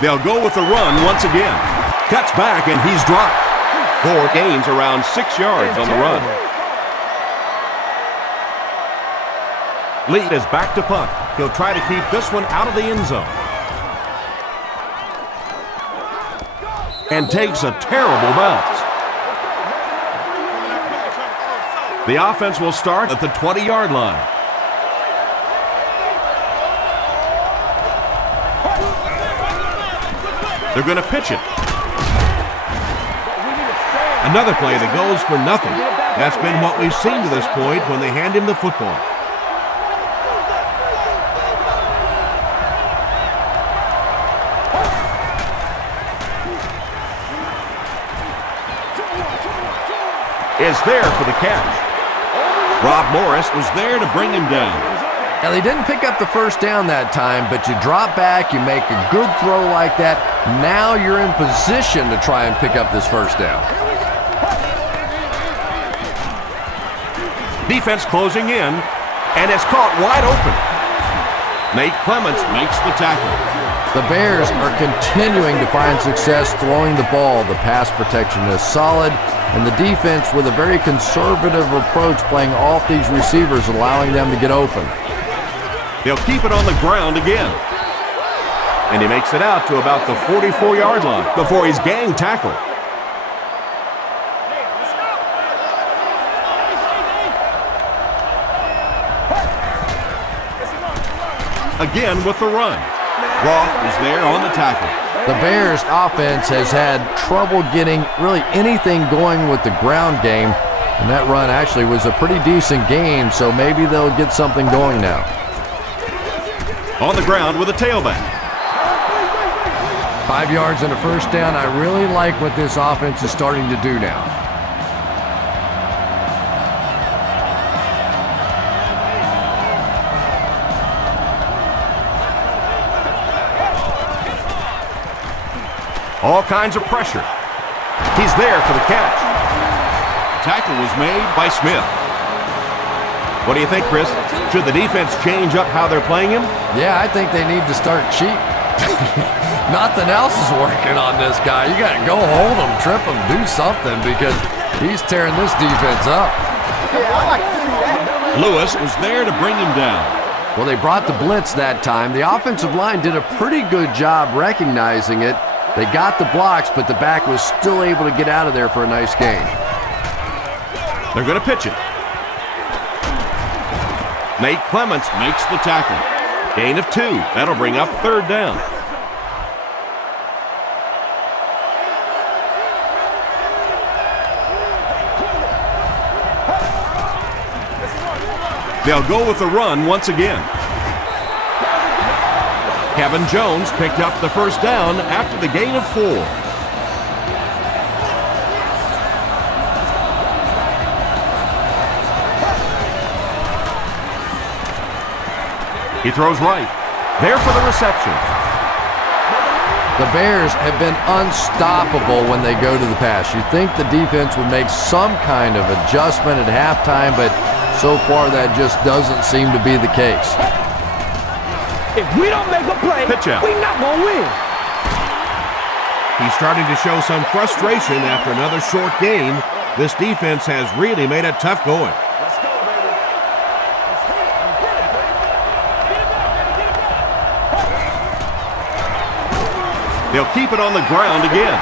They'll go with the run once again. Cuts back, and he's dropped. Gore gains around 6 yards on the run. Lee is back to punt. He'll try to keep this one out of the end zone. And takes a terrible bounce. The offense will start at the 20-yard line. They're going to pitch it. Another play that goes for nothing. That's been what we've seen to this point when they hand him the football. Is there for the catch. Rob Morris was there to bring him down. Now, they didn't pick up the first down that time, but you drop back, you make a good throw like that. Now you're in position to try and pick up this first down. Defense closing in, and it's caught wide open. Nate Clements makes the tackle. The Bears are continuing to find success throwing the ball. The pass protection is solid, and the defense with a very conservative approach playing off these receivers, allowing them to get open. They'll keep it on the ground again. And he makes it out to about the 44-yard line before he's gang tackled. Again with the run. Roth is there on the tackle. The Bears offense has had trouble getting really anything going with the ground game, and that run actually was a pretty decent gain, so maybe they'll get something going now. On the ground with a tailback. 5 yards and a first down. I really like what this offense is starting to do now. All kinds of pressure. He's there for the catch. Tackle was made by Smith. What do you think, Chris? Should the defense change up how they're playing him? Yeah, I think they need to start cheating. Nothing else is working on this guy. You got to go hold him, trip him, do something, because he's tearing this defense up. Lewis was there to bring him down. Well, they brought the blitz that time. The offensive line did a pretty good job recognizing it. They got the blocks, but the back was still able to get out of there for a nice gain. They're going to pitch it. Nate Clements makes the tackle. Gain of 2. That'll bring up third down. They'll go with the run once again. Kevin Jones picked up the first down after the gain of 4. He throws right. There for the reception. The Bears have been unstoppable when they go to the pass. You'd think the defense would make some kind of adjustment at halftime, but so far that just doesn't seem to be the case. If we don't make a play, pitch out. we're not going to win. He's starting to show some frustration after another short game. This defense has really made it tough going. Let's go, baby. Let's hit it. Get it, baby. Get it back. They'll keep it on the ground again.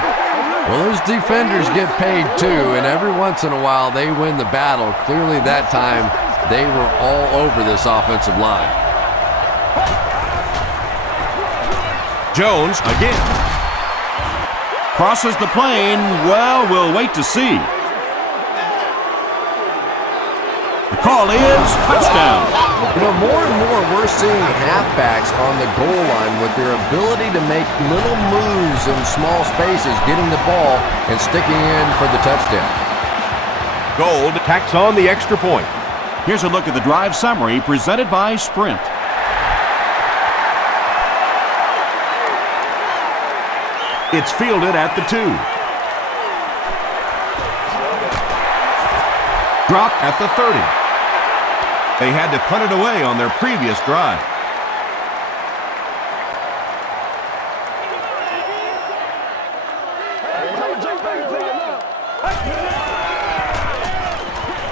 Well, those defenders get paid too, and every once in a while they win the battle. Clearly that time they were all over this offensive line. Jones again. Crosses the plane. Well, we'll wait to see. The call is touchdown. You know, more and more we're seeing halfbacks on the goal line with their ability to make little moves in small spaces, getting the ball and sticking in for the touchdown. Gold tacks on the extra point. Here's a look at the drive summary presented by Sprint. It's fielded at the 2. Dropped at the 30. They had to punt it away on their previous drive.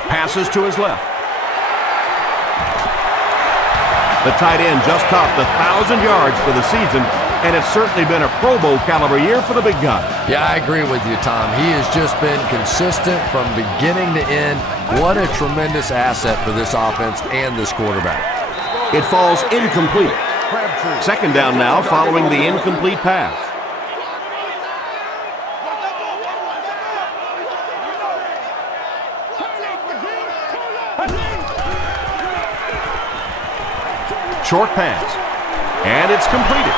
Passes to his left. The tight end just topped 1,000 yards for the season, and it's certainly been a Pro Bowl caliber year for the big guy. Yeah, I agree with you, Tom. He has just been consistent from beginning to end. What a tremendous asset for this offense and this quarterback. It falls incomplete. Second down now following the incomplete pass. Short pass, and it's completed.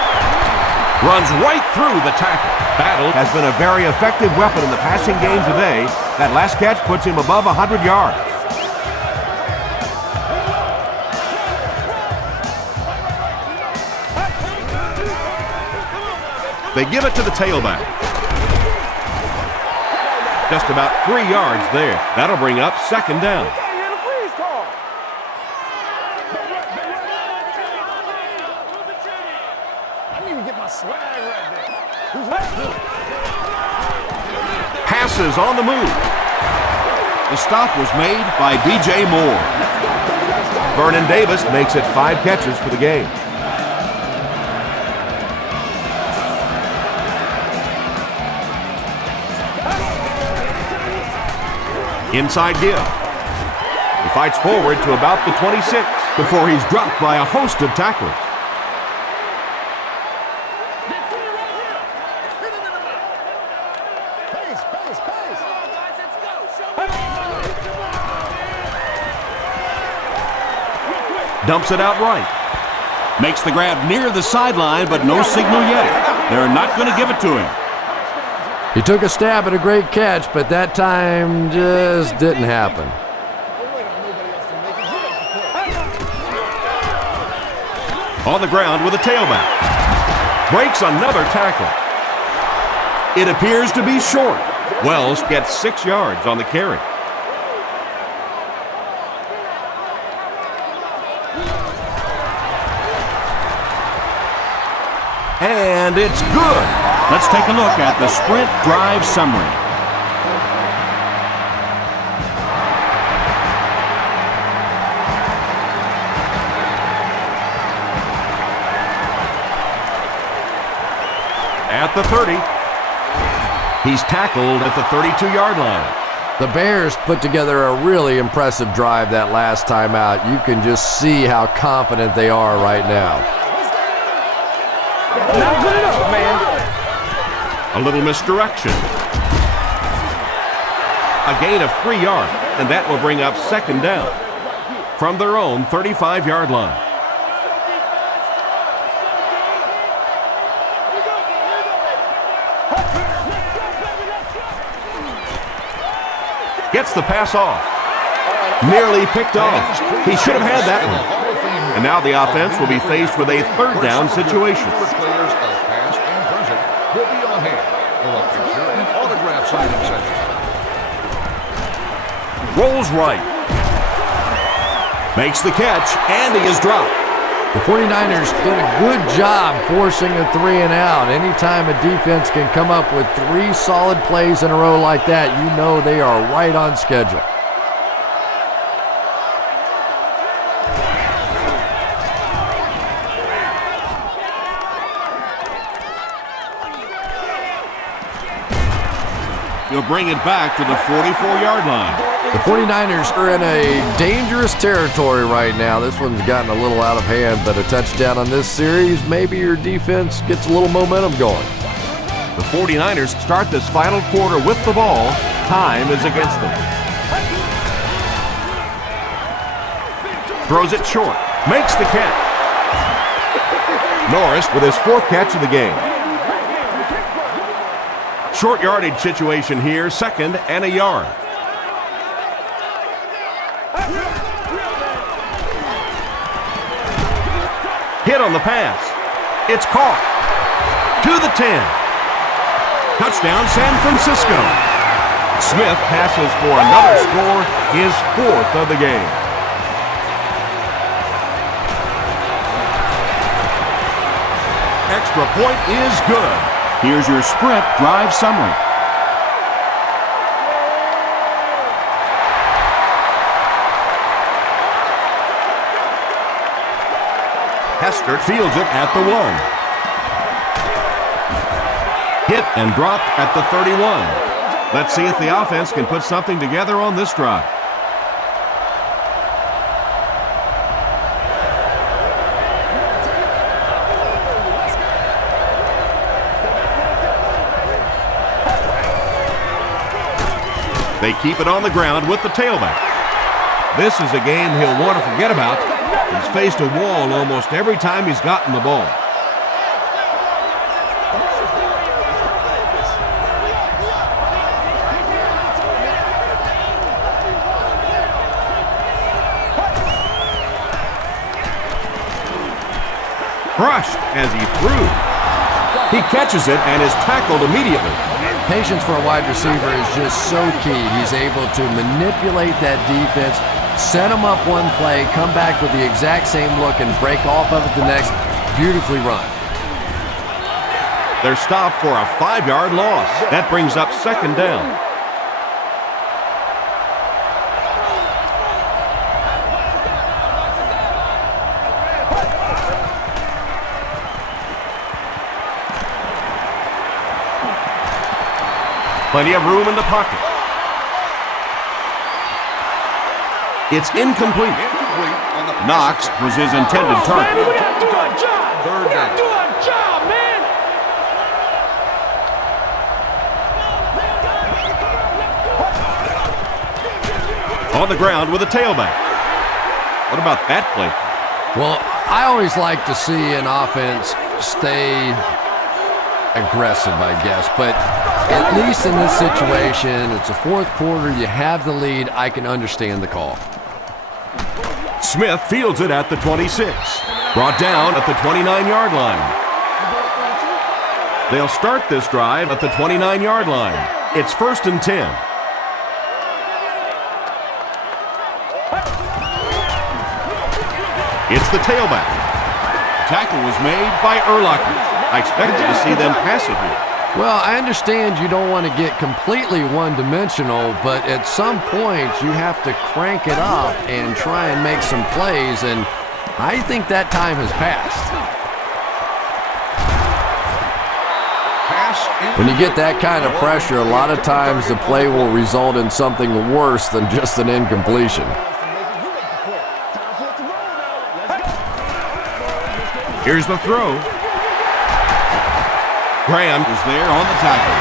Runs right through the tackle. Battle has been a very effective weapon in the passing game today. That last catch puts him above 100 yards. They give it to the tailback. Just about 3 yards there. That'll bring up second down. Passes on the move. The stop was made by B.J. Moore. Vernon Davis makes it 5 catches for the game. Inside give. He fights forward to about the 26 before he's dropped by a host of tacklers. Dumps it out right. Makes the grab near the sideline, but no signal yet. They're not going to give it to him. He took a stab at a great catch, but that time just didn't happen. On the ground with a tailback. Breaks another tackle. It appears to be short. Wells gets 6 yards on the carry. And it's good. Let's take a look at the Sprint drive summary. At the 30. He's tackled at the 32-yard line. The Bears put together a really impressive drive that last time out. You can just see how confident they are right now. Not good enough, man. A little misdirection. A gain of 3 yards, and that will bring up second down from their own 35-yard line. Gets the pass off. Nearly picked off. He should have had that one. And now the offense will be faced with a third down situation. Players of past and present will be on hand for a picture and autograph signing session. Rolls right. Makes the catch, and he is dropped. The 49ers did a good job forcing a 3 and out. Anytime a defense can come up with 3 solid plays in a row like that, you know they are right on schedule. He'll bring it back to the 44-yard line. The 49ers are in a dangerous territory right now. This one's gotten a little out of hand, but a touchdown on this series, maybe your defense gets a little momentum going. The 49ers start this final quarter with the ball. Time is against them. Throws it short. Makes the catch. Norris with his 4th catch of the game. Short yardage situation here, 2nd and a yard. Hit on the pass. It's caught. To the 10. Touchdown, San Francisco. Smith passes for another score, his 4th of the game. Extra point is good. Here's your Sprint drive summary. Hester fields it at the 1. Hit and dropped at the 31. Let's see if the offense can put something together on this drive. They keep it on the ground with the tailback. This is a game he'll want to forget about. He's faced a wall almost every time he's gotten the ball. Crushed as he threw. He catches it and is tackled immediately. Patience for a wide receiver is just so key. He's able to manipulate that defense, set them up one play, come back with the exact same look, and break off of it the next. Beautifully run. They're stopped for a 5-yard loss. That brings up 2nd down. Plenty of room in the pocket. It's incomplete. Knox was his intended target. Man, we gotta do our job. 3rd We gotta down. do our job, man. On the ground with a tailback. What about that play? Well, I always like to see an offense stay aggressive, I guess, but at least in this situation, it's a 4th quarter, you have the lead, I can understand the call. Smith fields it at the 26. Brought down at the 29-yard line. They'll start this drive at the 29-yard line. It's 1st and 10. It's the tailback. Tackle was made By Urlacher. I expected to see them pass it here. Well, I understand you don't want to get completely one-dimensional, but at some point you have to crank it up and try and make some plays, and I think that time has passed. When you get that kind of pressure, a lot of times the play will result in something worse than just an incompletion. Here's the throw. Graham was there on the tackle.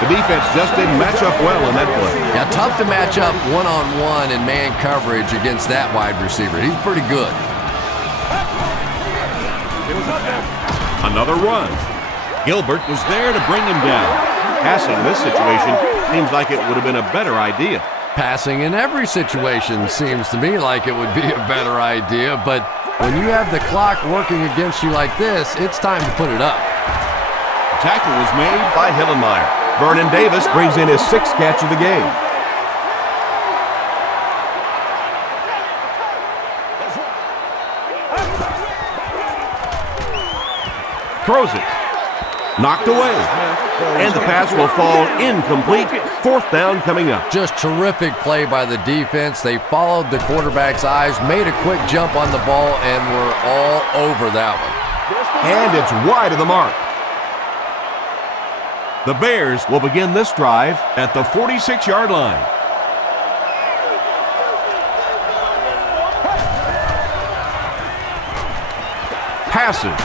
The defense just didn't match up well on that play. Now, tough to match up one-on-one in man coverage against that wide receiver. He's pretty good. Another run. Gilbert was there to bring him down. Passing this situation seems like it would have been a better idea. Passing in every situation seems to me like it would be a better idea, but when you have the clock working against you like this, it's time to put it up. Tackle was made by Hillenmeyer. Vernon Davis brings in his 6th catch of the game. Throws it. Knocked away. And the pass will fall incomplete. 4th down coming up. Just terrific play by the defense. They followed the quarterback's eyes, made a quick jump on the ball, and were all over that one. And it's wide of the mark. The Bears will begin this drive at the 46-yard line. Passes.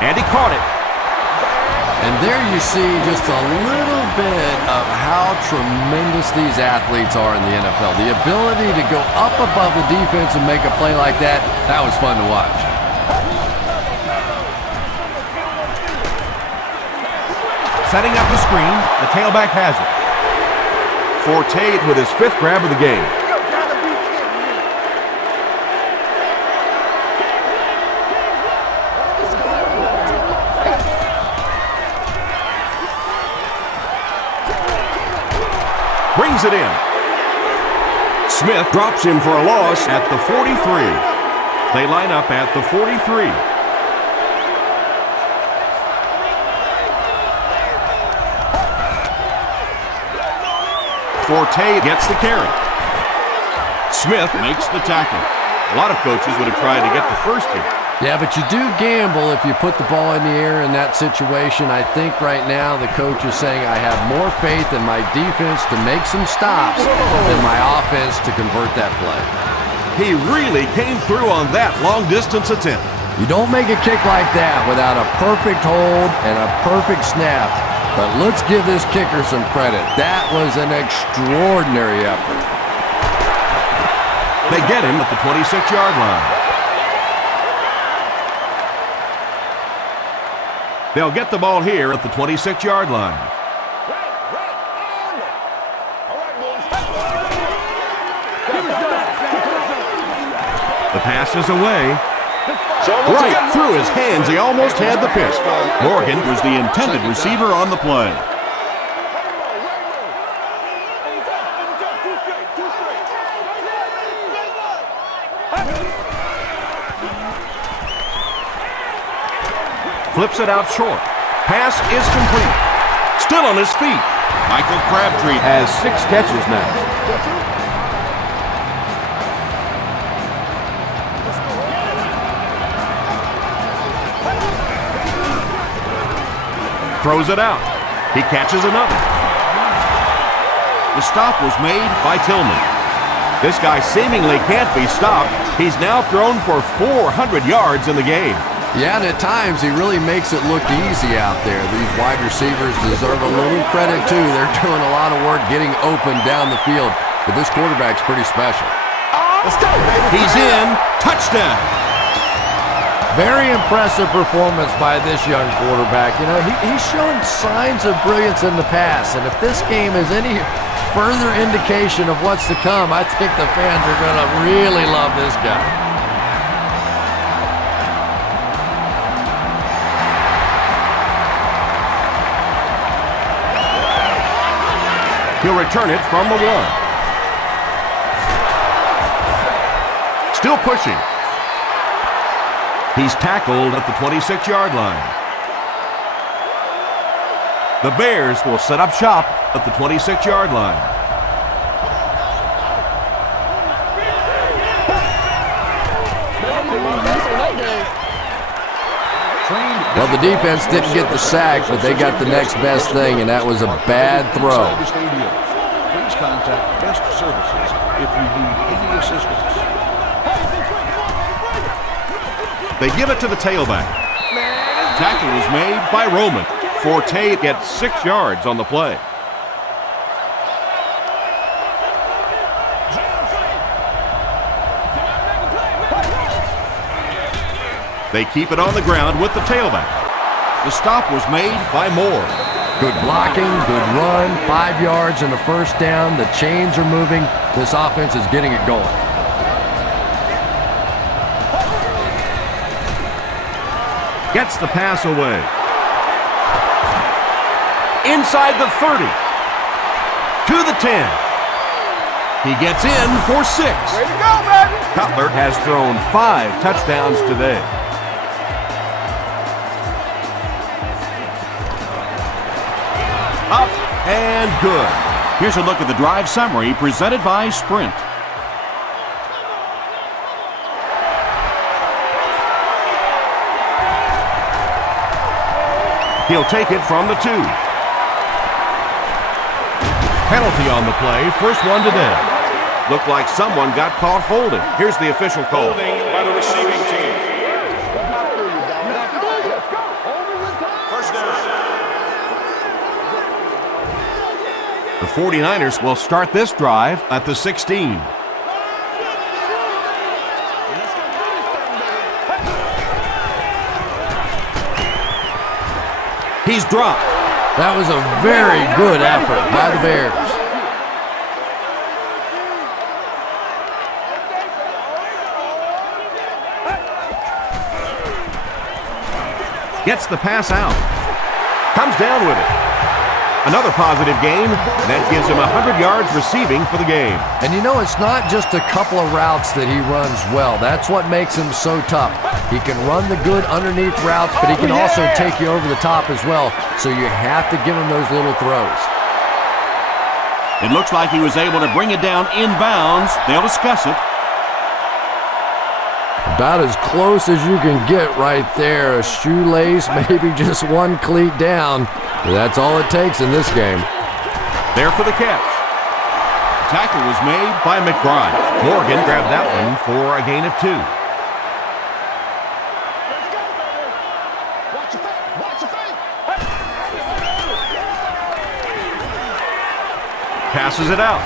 And he caught it. And there you see just a little bit of how tremendous these athletes are in the NFL. The ability to go up above the defense and make a play like that, that was fun to watch. Setting up the screen, the tailback has it. Forte with his 5th grab of the game. Brings it in. Smith drops him for a loss at the 43. They line up at the 43. Forte gets the carry. Smith makes the tackle. A lot of coaches would have tried to get the first here. Yeah, but you do gamble if you put the ball in the air in that situation. I think right now the coach is saying I have more faith in my defense to make some stops than my offense to convert that play. He really came through on that long-distance attempt. You don't make a kick like that without a perfect hold and a perfect snap. But let's give this kicker some credit. That was an extraordinary effort. They get him at the 26-yard line. They'll get the ball here at the 26-yard line. The pass is away. Right through his hands. He almost had the pitch. Morgan was the intended receiver on the play. Flips it out short. Pass is complete. Still on his feet. Michael Crabtree Has 6 catches now. Throws it out. He catches another. The stop was made By Tillman. This guy seemingly can't be stopped. He's now thrown for 400 yards in the game. Yeah, and at times he really makes it look easy out there. These wide receivers deserve a little credit too. They're doing a lot of work getting open down the field. But this quarterback's pretty special. Let's go, baby. He's in. Touchdown. Very impressive performance by this young quarterback. You know, he's shown signs of brilliance in the past. And if this game is any further indication of what's to come, I think the fans are going to really love this guy. He'll return it from the 1. Still pushing. He's tackled at the 26-yard line. The Bears will set up shop at the 26-yard line. Well, the defense didn't get the sack, but they got the next best thing, and that was a bad throw. Please contact Best Services if you need any assistance. They give it to the tailback. Tackle is made by Roman. Forte gets 6 yards on the play. They keep it on the ground with the tailback. The stop was made by Moore. Good blocking, good run, 5 yards and a first down. The chains are moving. This offense is getting it going. Gets the pass away. Inside the 30. To the 10. He gets in for 6. Way to go, baby. Cutler has thrown 5 touchdowns today. Up and good. Here's a look at the drive summary presented by Sprint. He'll take it from the 2. Penalty on the play, first one today. Looked like someone got caught holding. Here's the official call. Holding by the receiving team. First down. 49ers will start this drive at the 16. He's dropped. That was a very good effort by the Bears. Gets the pass out. Comes down with it. Another positive gain, and that gives him 100 yards receiving for the game. And you know, it's not just a couple of routes that he runs well. That's what makes him so tough. He can run the good underneath routes, but he can also take you over the top as well. So you have to give him those little throws. It looks like he was able to bring it down inbounds. They'll discuss it. About as close as you can get right there. A shoelace, maybe just one cleat down. That's all it takes in this game. There for the catch. Tackle was made by McBride. Morgan grabbed that one for a gain of 2. Passes it out.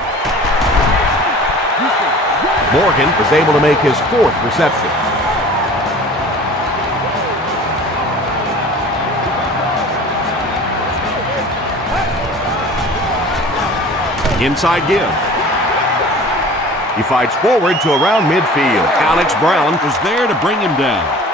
Morgan was able to make his 4th reception. Inside give. He fights forward to around midfield. Alex Brown Was there to bring him down.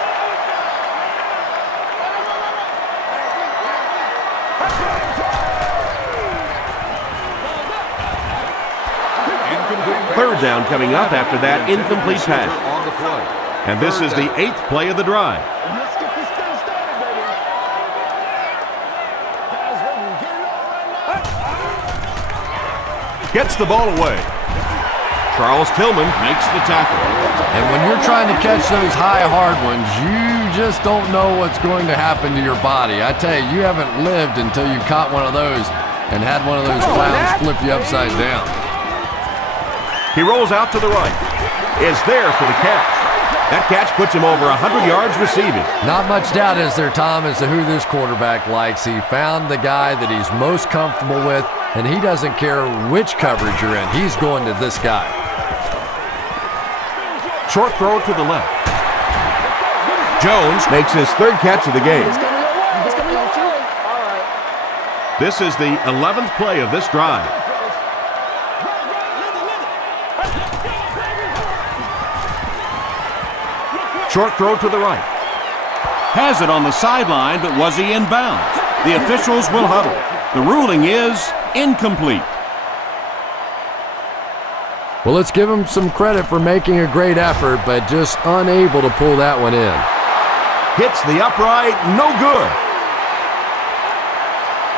third down coming up after that incomplete pass. On the play. And this is the 8th play of the drive. Let's get this thing started, baby. Guys, ready to get it on right now. Gets the ball away. Charles Tillman Makes the tackle. And when you're trying to catch those high, hard ones, you just don't know what's going to happen to your body. I tell you, you haven't lived until you caught one of those and had one of those clowns flip you upside down. He rolls out to the right. Is there for the catch. That catch puts him over 100 yards receiving. Not much doubt, is there, Tom, as to who this quarterback likes. He found the guy that he's most comfortable with, and he doesn't care which coverage you're in. He's going to this guy. Short throw to the left. Jones makes his 3rd catch of the game. This is the 11th play of this drive. Short throw to the right. Has it on the sideline, but was he in bounds? The officials will huddle. The ruling is incomplete. Well, let's give him some credit for making a great effort, but just unable to pull that one in. Hits the upright, no good.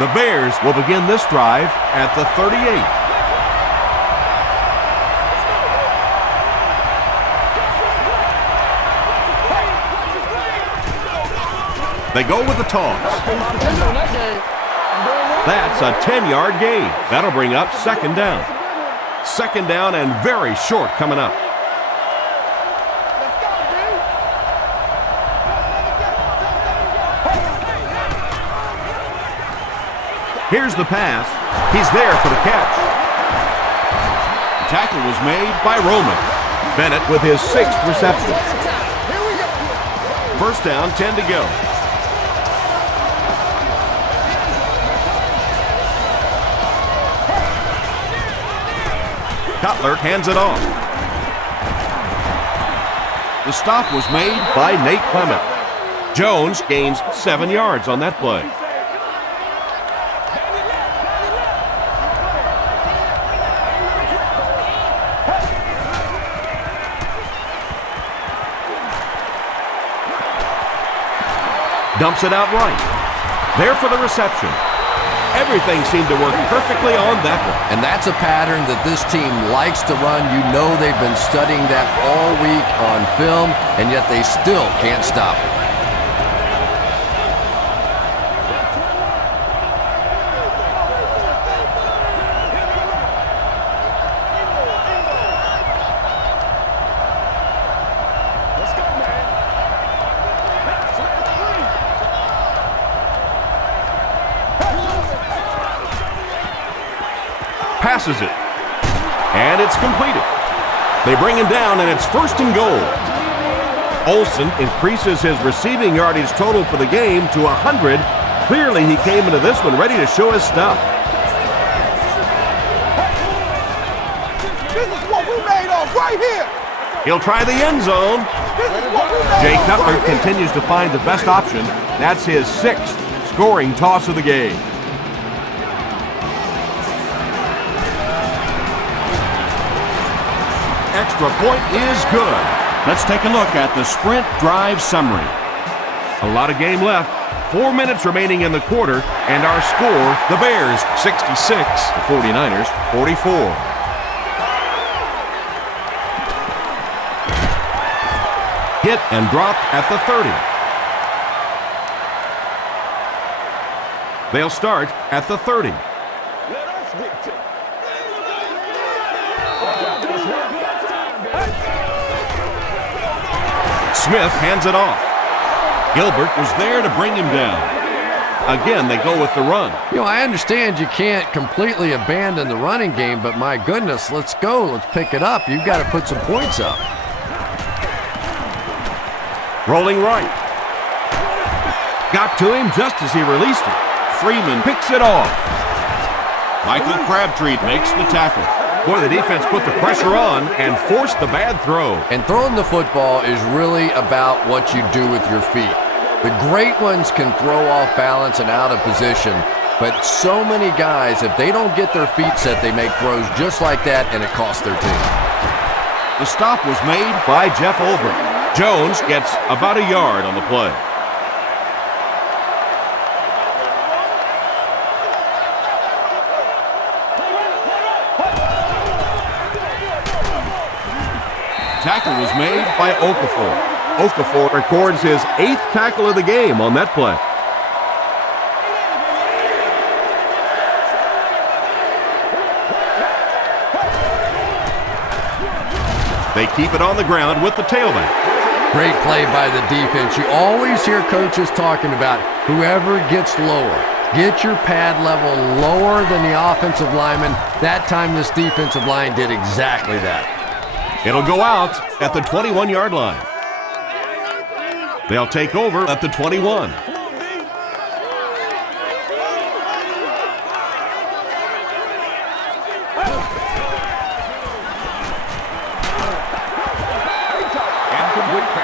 The Bears will begin this drive at the 38. They go with the toss. That's a 10-yard gain. That'll bring up 2nd down. 2nd down and very short coming up. Here's the pass. He's there for the catch. The tackle was made By Roman. Bennett with his 6th reception. 1st down, 10 to go. Cutler hands it off. The stop was made By Nate Clement. Jones gains 7 yards on that play. Dumps it out right. There for the reception. Everything seemed to work perfectly on that one. And that's a pattern that this team likes to run. You know they've been studying that all week on film, and yet they still can't stop it. passes it. And it's completed. They bring him down, and it's 1st and goal. Olsen increases his receiving yardage total for the game to 100. Clearly, he came into this one ready to show his stuff. This is what we made of right here. He'll try the end zone. This is what we made Jay of Cutler right here. continues to find the best option. That's his 6th scoring toss of the game. Extra point is good. Let's take a look at the sprint drive summary. A lot of game left. 4 minutes remaining in the quarter, and our score, the Bears 66, the 49ers 44. Hit and dropped at the 30. They'll start at the 30. Let us dictate. Smith hands it off. Gilbert was there to bring him down. Again, they go with the run. You know, I understand you can't completely abandon the running game, but my goodness, let's go. Let's pick it up. You've got to put some points up. Rolling right. Got to him just as he released it. Freeman picks it off. Michael Crabtree makes the tackle. Boy, the defense put the pressure on and forced the bad throw. And throwing the football is really about what you do with your feet. The great ones can throw off balance and out of position, but so many guys, if they don't get their feet set, they make throws just like that, and it costs their team. The stop was made. By Jeff Olbert. Jones gets about a yard on the play. Tackle was made. By Okafor. Okafor records his 8th tackle of the game on that play. They keep it on the ground with the tailback. Great play by the defense. You always hear coaches talking about whoever gets lower. Get your pad level lower than the offensive lineman. That time this defensive line did exactly that. It'll go out at the 21-yard line. They'll take over at the 21.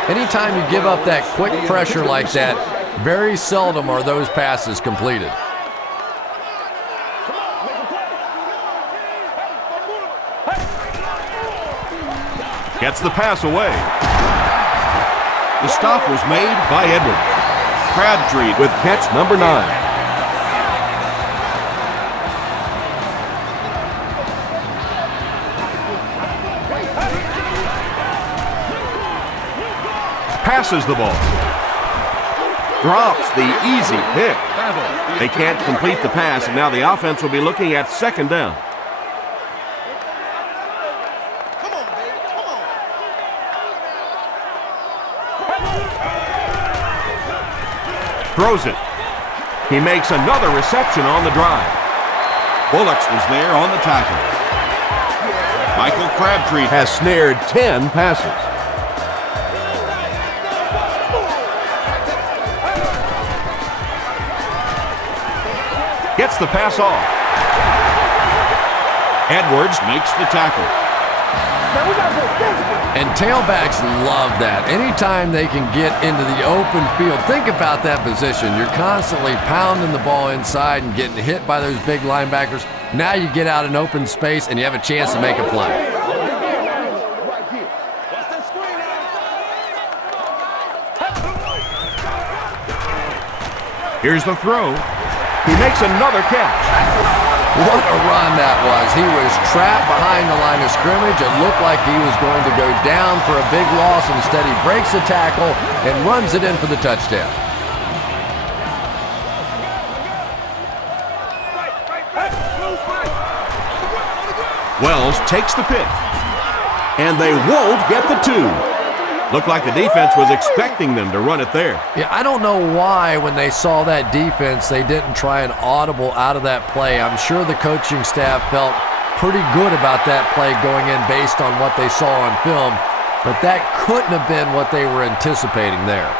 Anytime you give up that quick pressure like that, very seldom are those passes completed. Gets the pass away. The stop was made. By Edwards. Crabtree with catch number 9. Passes the ball. Drops the easy pick. They can't complete the pass, and now the offense will be looking at 2nd down. Throws it. He makes another reception on the drive. Bullocks was there on the tackle. Michael Crabtree Has snared 10 passes. Gets the pass off. Edwards makes the tackle. Man, we gotta go physical. And tailbacks love that. Anytime they can get into the open field, think about that position. You're constantly pounding the ball inside and getting hit by those big linebackers. Now you get out in open space and you have a chance to make a play. Right here. Watch that screen now. Here's the throw. He makes another catch. What a run that was. He was trapped behind the line of scrimmage. It looked like he was going to go down for a big loss. Instead, he breaks the tackle and runs it in for the touchdown. Wells takes the pitch. And they won't get the 2. Looked like the defense was expecting them to run it there. Yeah, I don't know why when they saw that defense, they didn't try an audible out of that play. I'm sure the coaching staff felt pretty good about that play going in based on what they saw on film, but that couldn't have been what they were anticipating there.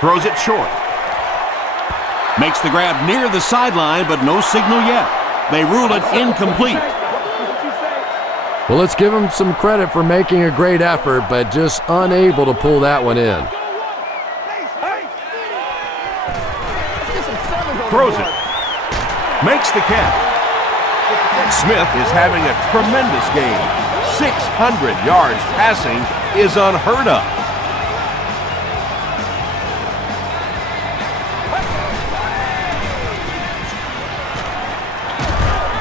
Throws it short. Makes the grab near the sideline, but no signal yet. They rule it incomplete. Well, let's give him some credit for making a great effort, but just unable to pull that one in. Throws it. Makes the catch. Smith is having a tremendous game. 600 yards passing is unheard of.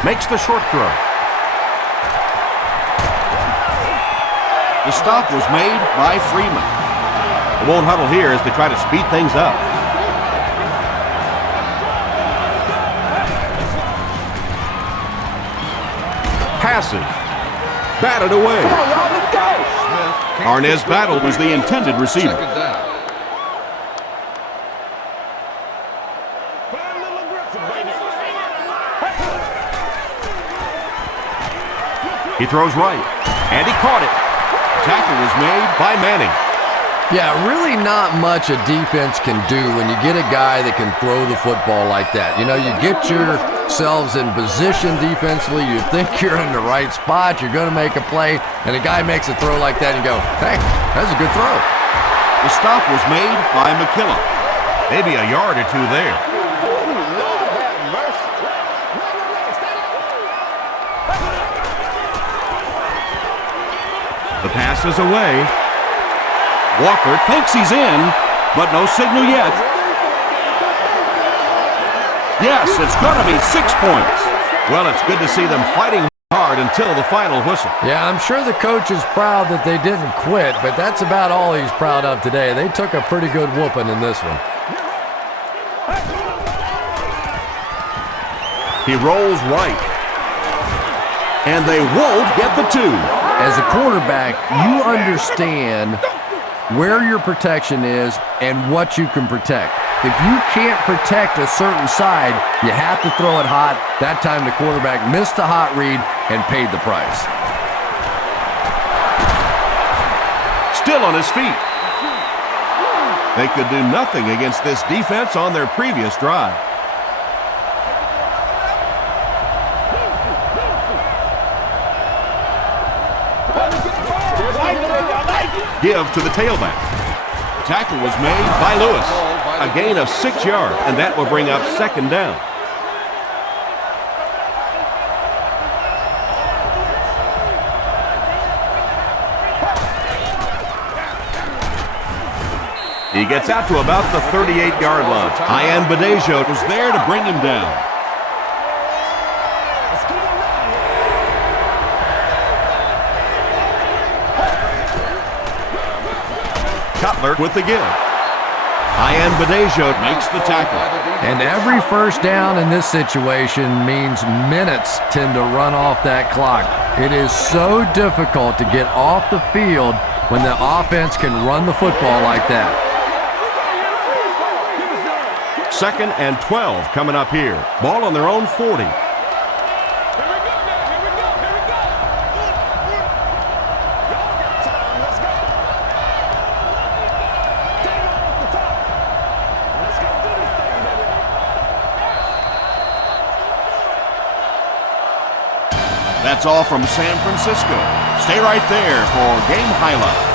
Makes the short throw. The stop was made by Freeman. They won't huddle here as they try to speed things up. Passes. Batted away. Arnez Battle was the intended receiver. Second down. He throws right, and he caught it. Tackle was made by Manning. Yeah, really not much a defense can do when you get a guy that can throw the football like that. You know, you get yourselves in position defensively, you think you're in the right spot, you're going to make a play, and a guy makes a throw like that and you go, hey, that's a good throw. The stop was made by McKillop. Maybe a yard or two there. The pass is away. Walker thinks he's in, but no signal yet. Yes, it's going to be 6 points. Well, it's good to see them fighting hard until the final whistle. Yeah, I'm sure the coach is proud that they didn't quit, but that's about all he's proud of today. They took a pretty good whooping in this one. He rolls right. And they won't get the two. As a quarterback, you understand where your protection is and what you can protect. If you can't protect a certain side, you have to throw it hot. That time the quarterback missed the hot read and paid the price. Still on his feet. They could do nothing against this defense on their previous drive. Give to the tailback. Tackle was made by Lewis. A gain of 6 yards, and that will bring up second down. He gets out to about the 38-yard line. Ian Badejo was there to bring him down. Cutler with the give. Ian Badejo makes the tackle. And every first down in this situation means minutes tend to run off that clock. It is so difficult to get off the field when the offense can run the football like that. 2nd and 12 coming up here. Ball on their own 40. That's all from San Francisco. Stay right there for game highlights.